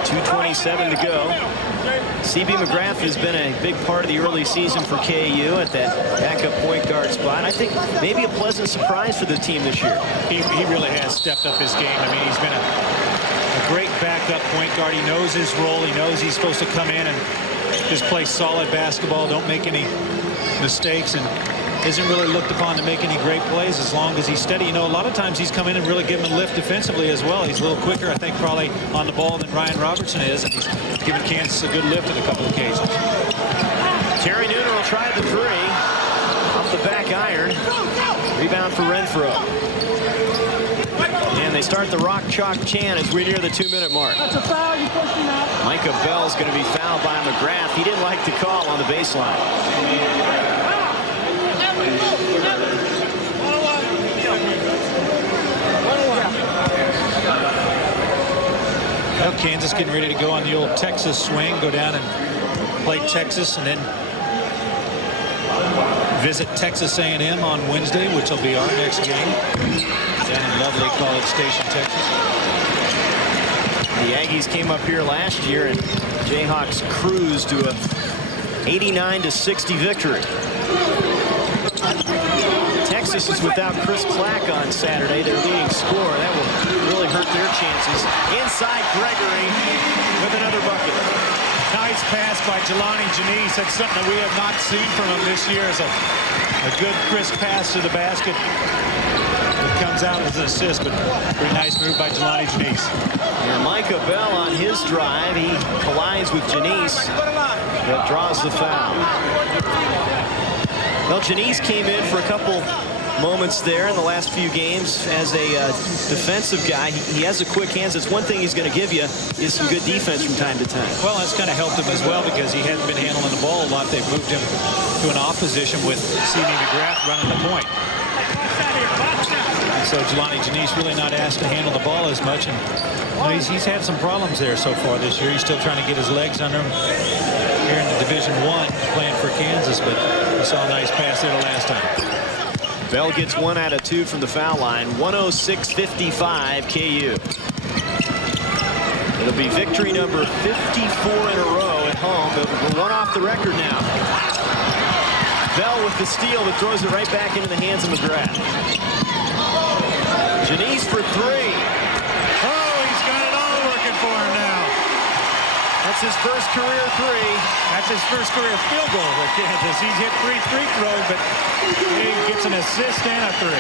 2:27 to go. C.B. McGrath has been a big part of the early season for KU at that backup point guard spot. I think maybe a pleasant surprise for the team this year. He really has stepped up his game. I mean, he's been a great backup point guard. He knows his role. He knows he's supposed to come in and just play solid basketball, don't make any mistakes, and isn't really looked upon to make any great plays as long as he's steady. You know, a lot of times he's come in and really given a lift defensively as well. He's a little quicker, I think, probably on the ball than Ryan Robertson is, and he's given Kansas a good lift on a couple of occasions. Terry Nooner will try the three. Off the back iron. Rebound for Renfro. And they start the rock chalk chant as we near the 2-minute mark. That's a foul. You pushed him out. Micah Bell's going to be fouled by McGrath. He didn't like the call on the baseline. Well, Kansas getting ready to go on the old Texas swing, go down and play Texas, and then visit Texas A&M on Wednesday, which will be our next game down in lovely College Station, Texas. The Aggies came up here last year, and Jayhawks cruised to a 89-60 victory. Texas is without Chris Clack on Saturday, their leading scorer. That will really hurt their chances. Inside Gregory with another bucket. Nice pass by Jelani Janice. That's something that we have not seen from him this year. Is a good crisp pass to the basket. It comes out as an assist, but pretty nice move by Jelani Janice. And Micah Bell on his drive. He collides with Janice, but draws the foul. Well, Janice came in for a couple moments there in the last few games as a defensive guy. He has a quick hands. That's one thing he's going to give you is some good defense from time to time. Well, that's kind of helped him as well because he hadn't been handling the ball a lot. They've moved him to an off position with C.B. McGrath running the point. So Jelani Janice really not asked to handle the ball as much, and you know, he's had some problems there so far this year. He's still trying to get his legs under him here in the Division I playing for Kansas, but we saw a nice pass there the last time. Bell gets 1 out of 2 from the foul line. 106-55 KU. It'll be victory number 54 in a row at home, but we're 1 off the record now. Bell with the steal that throws it right back into the hands of McGrath. Janice for 3. Oh, he's got it all working for him now. That's his first career 3. That's his first career field goal for Kansas. He's hit 3 free throws, but he gets an assist and a 3.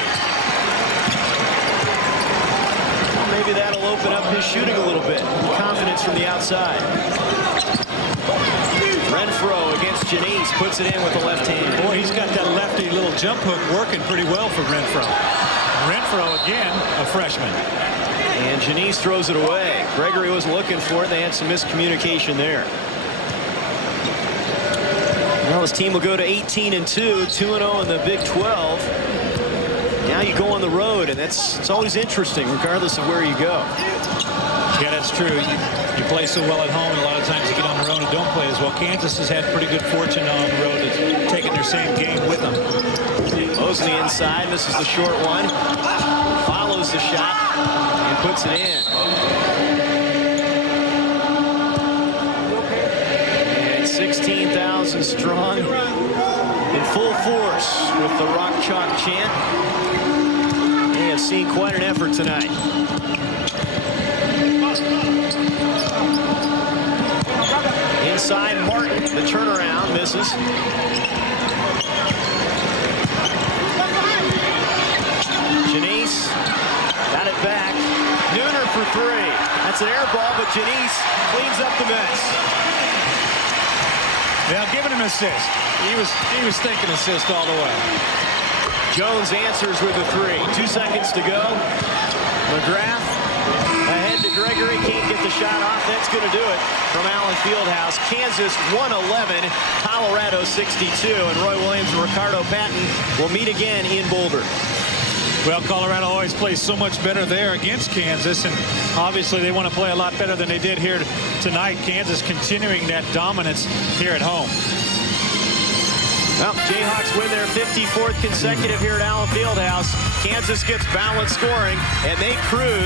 Well, maybe that'll open up his shooting a little bit. Confidence from the outside. Renfro against Janice, puts it in with the left hand. Boy, he's got that lefty little jump hook working pretty well for Renfro. Renfro, again, a freshman. And Janice throws it away. Gregory was looking for it. They had some miscommunication there. Well, his team will go to 18-2, 2-0 in the Big 12. Now you go on the road, and it's always interesting, regardless of where you go. Yeah, that's true. You play so well at home, and a lot of times you get on the road and don't play as well. Kansas has had pretty good fortune on the road of taking their same game with them. Mosley inside, misses the short one. Follows the shot and puts it in. And 16,000 strong in full force with the rock chalk chant. They have seen quite an effort tonight. Inside Martin, the turnaround misses. Janice got it back. Nooner for 3. That's an air ball, but Janice cleans up the mess. Yeah, giving him an assist. He was thinking assist all the way. Jones answers with a 3. 2 seconds to go. McGrath ahead to Gregory. Can't get the shot off. That's going to do it from Allen Fieldhouse. Kansas 111, Colorado 62. And Roy Williams and Ricardo Patton will meet again in Boulder. Well, Colorado always plays so much better there against Kansas, and obviously they want to play a lot better than they did here tonight. Kansas continuing that dominance here at home. Well, Jayhawks win their 54th consecutive here at Allen Fieldhouse. Kansas gets balanced scoring, and they cruise.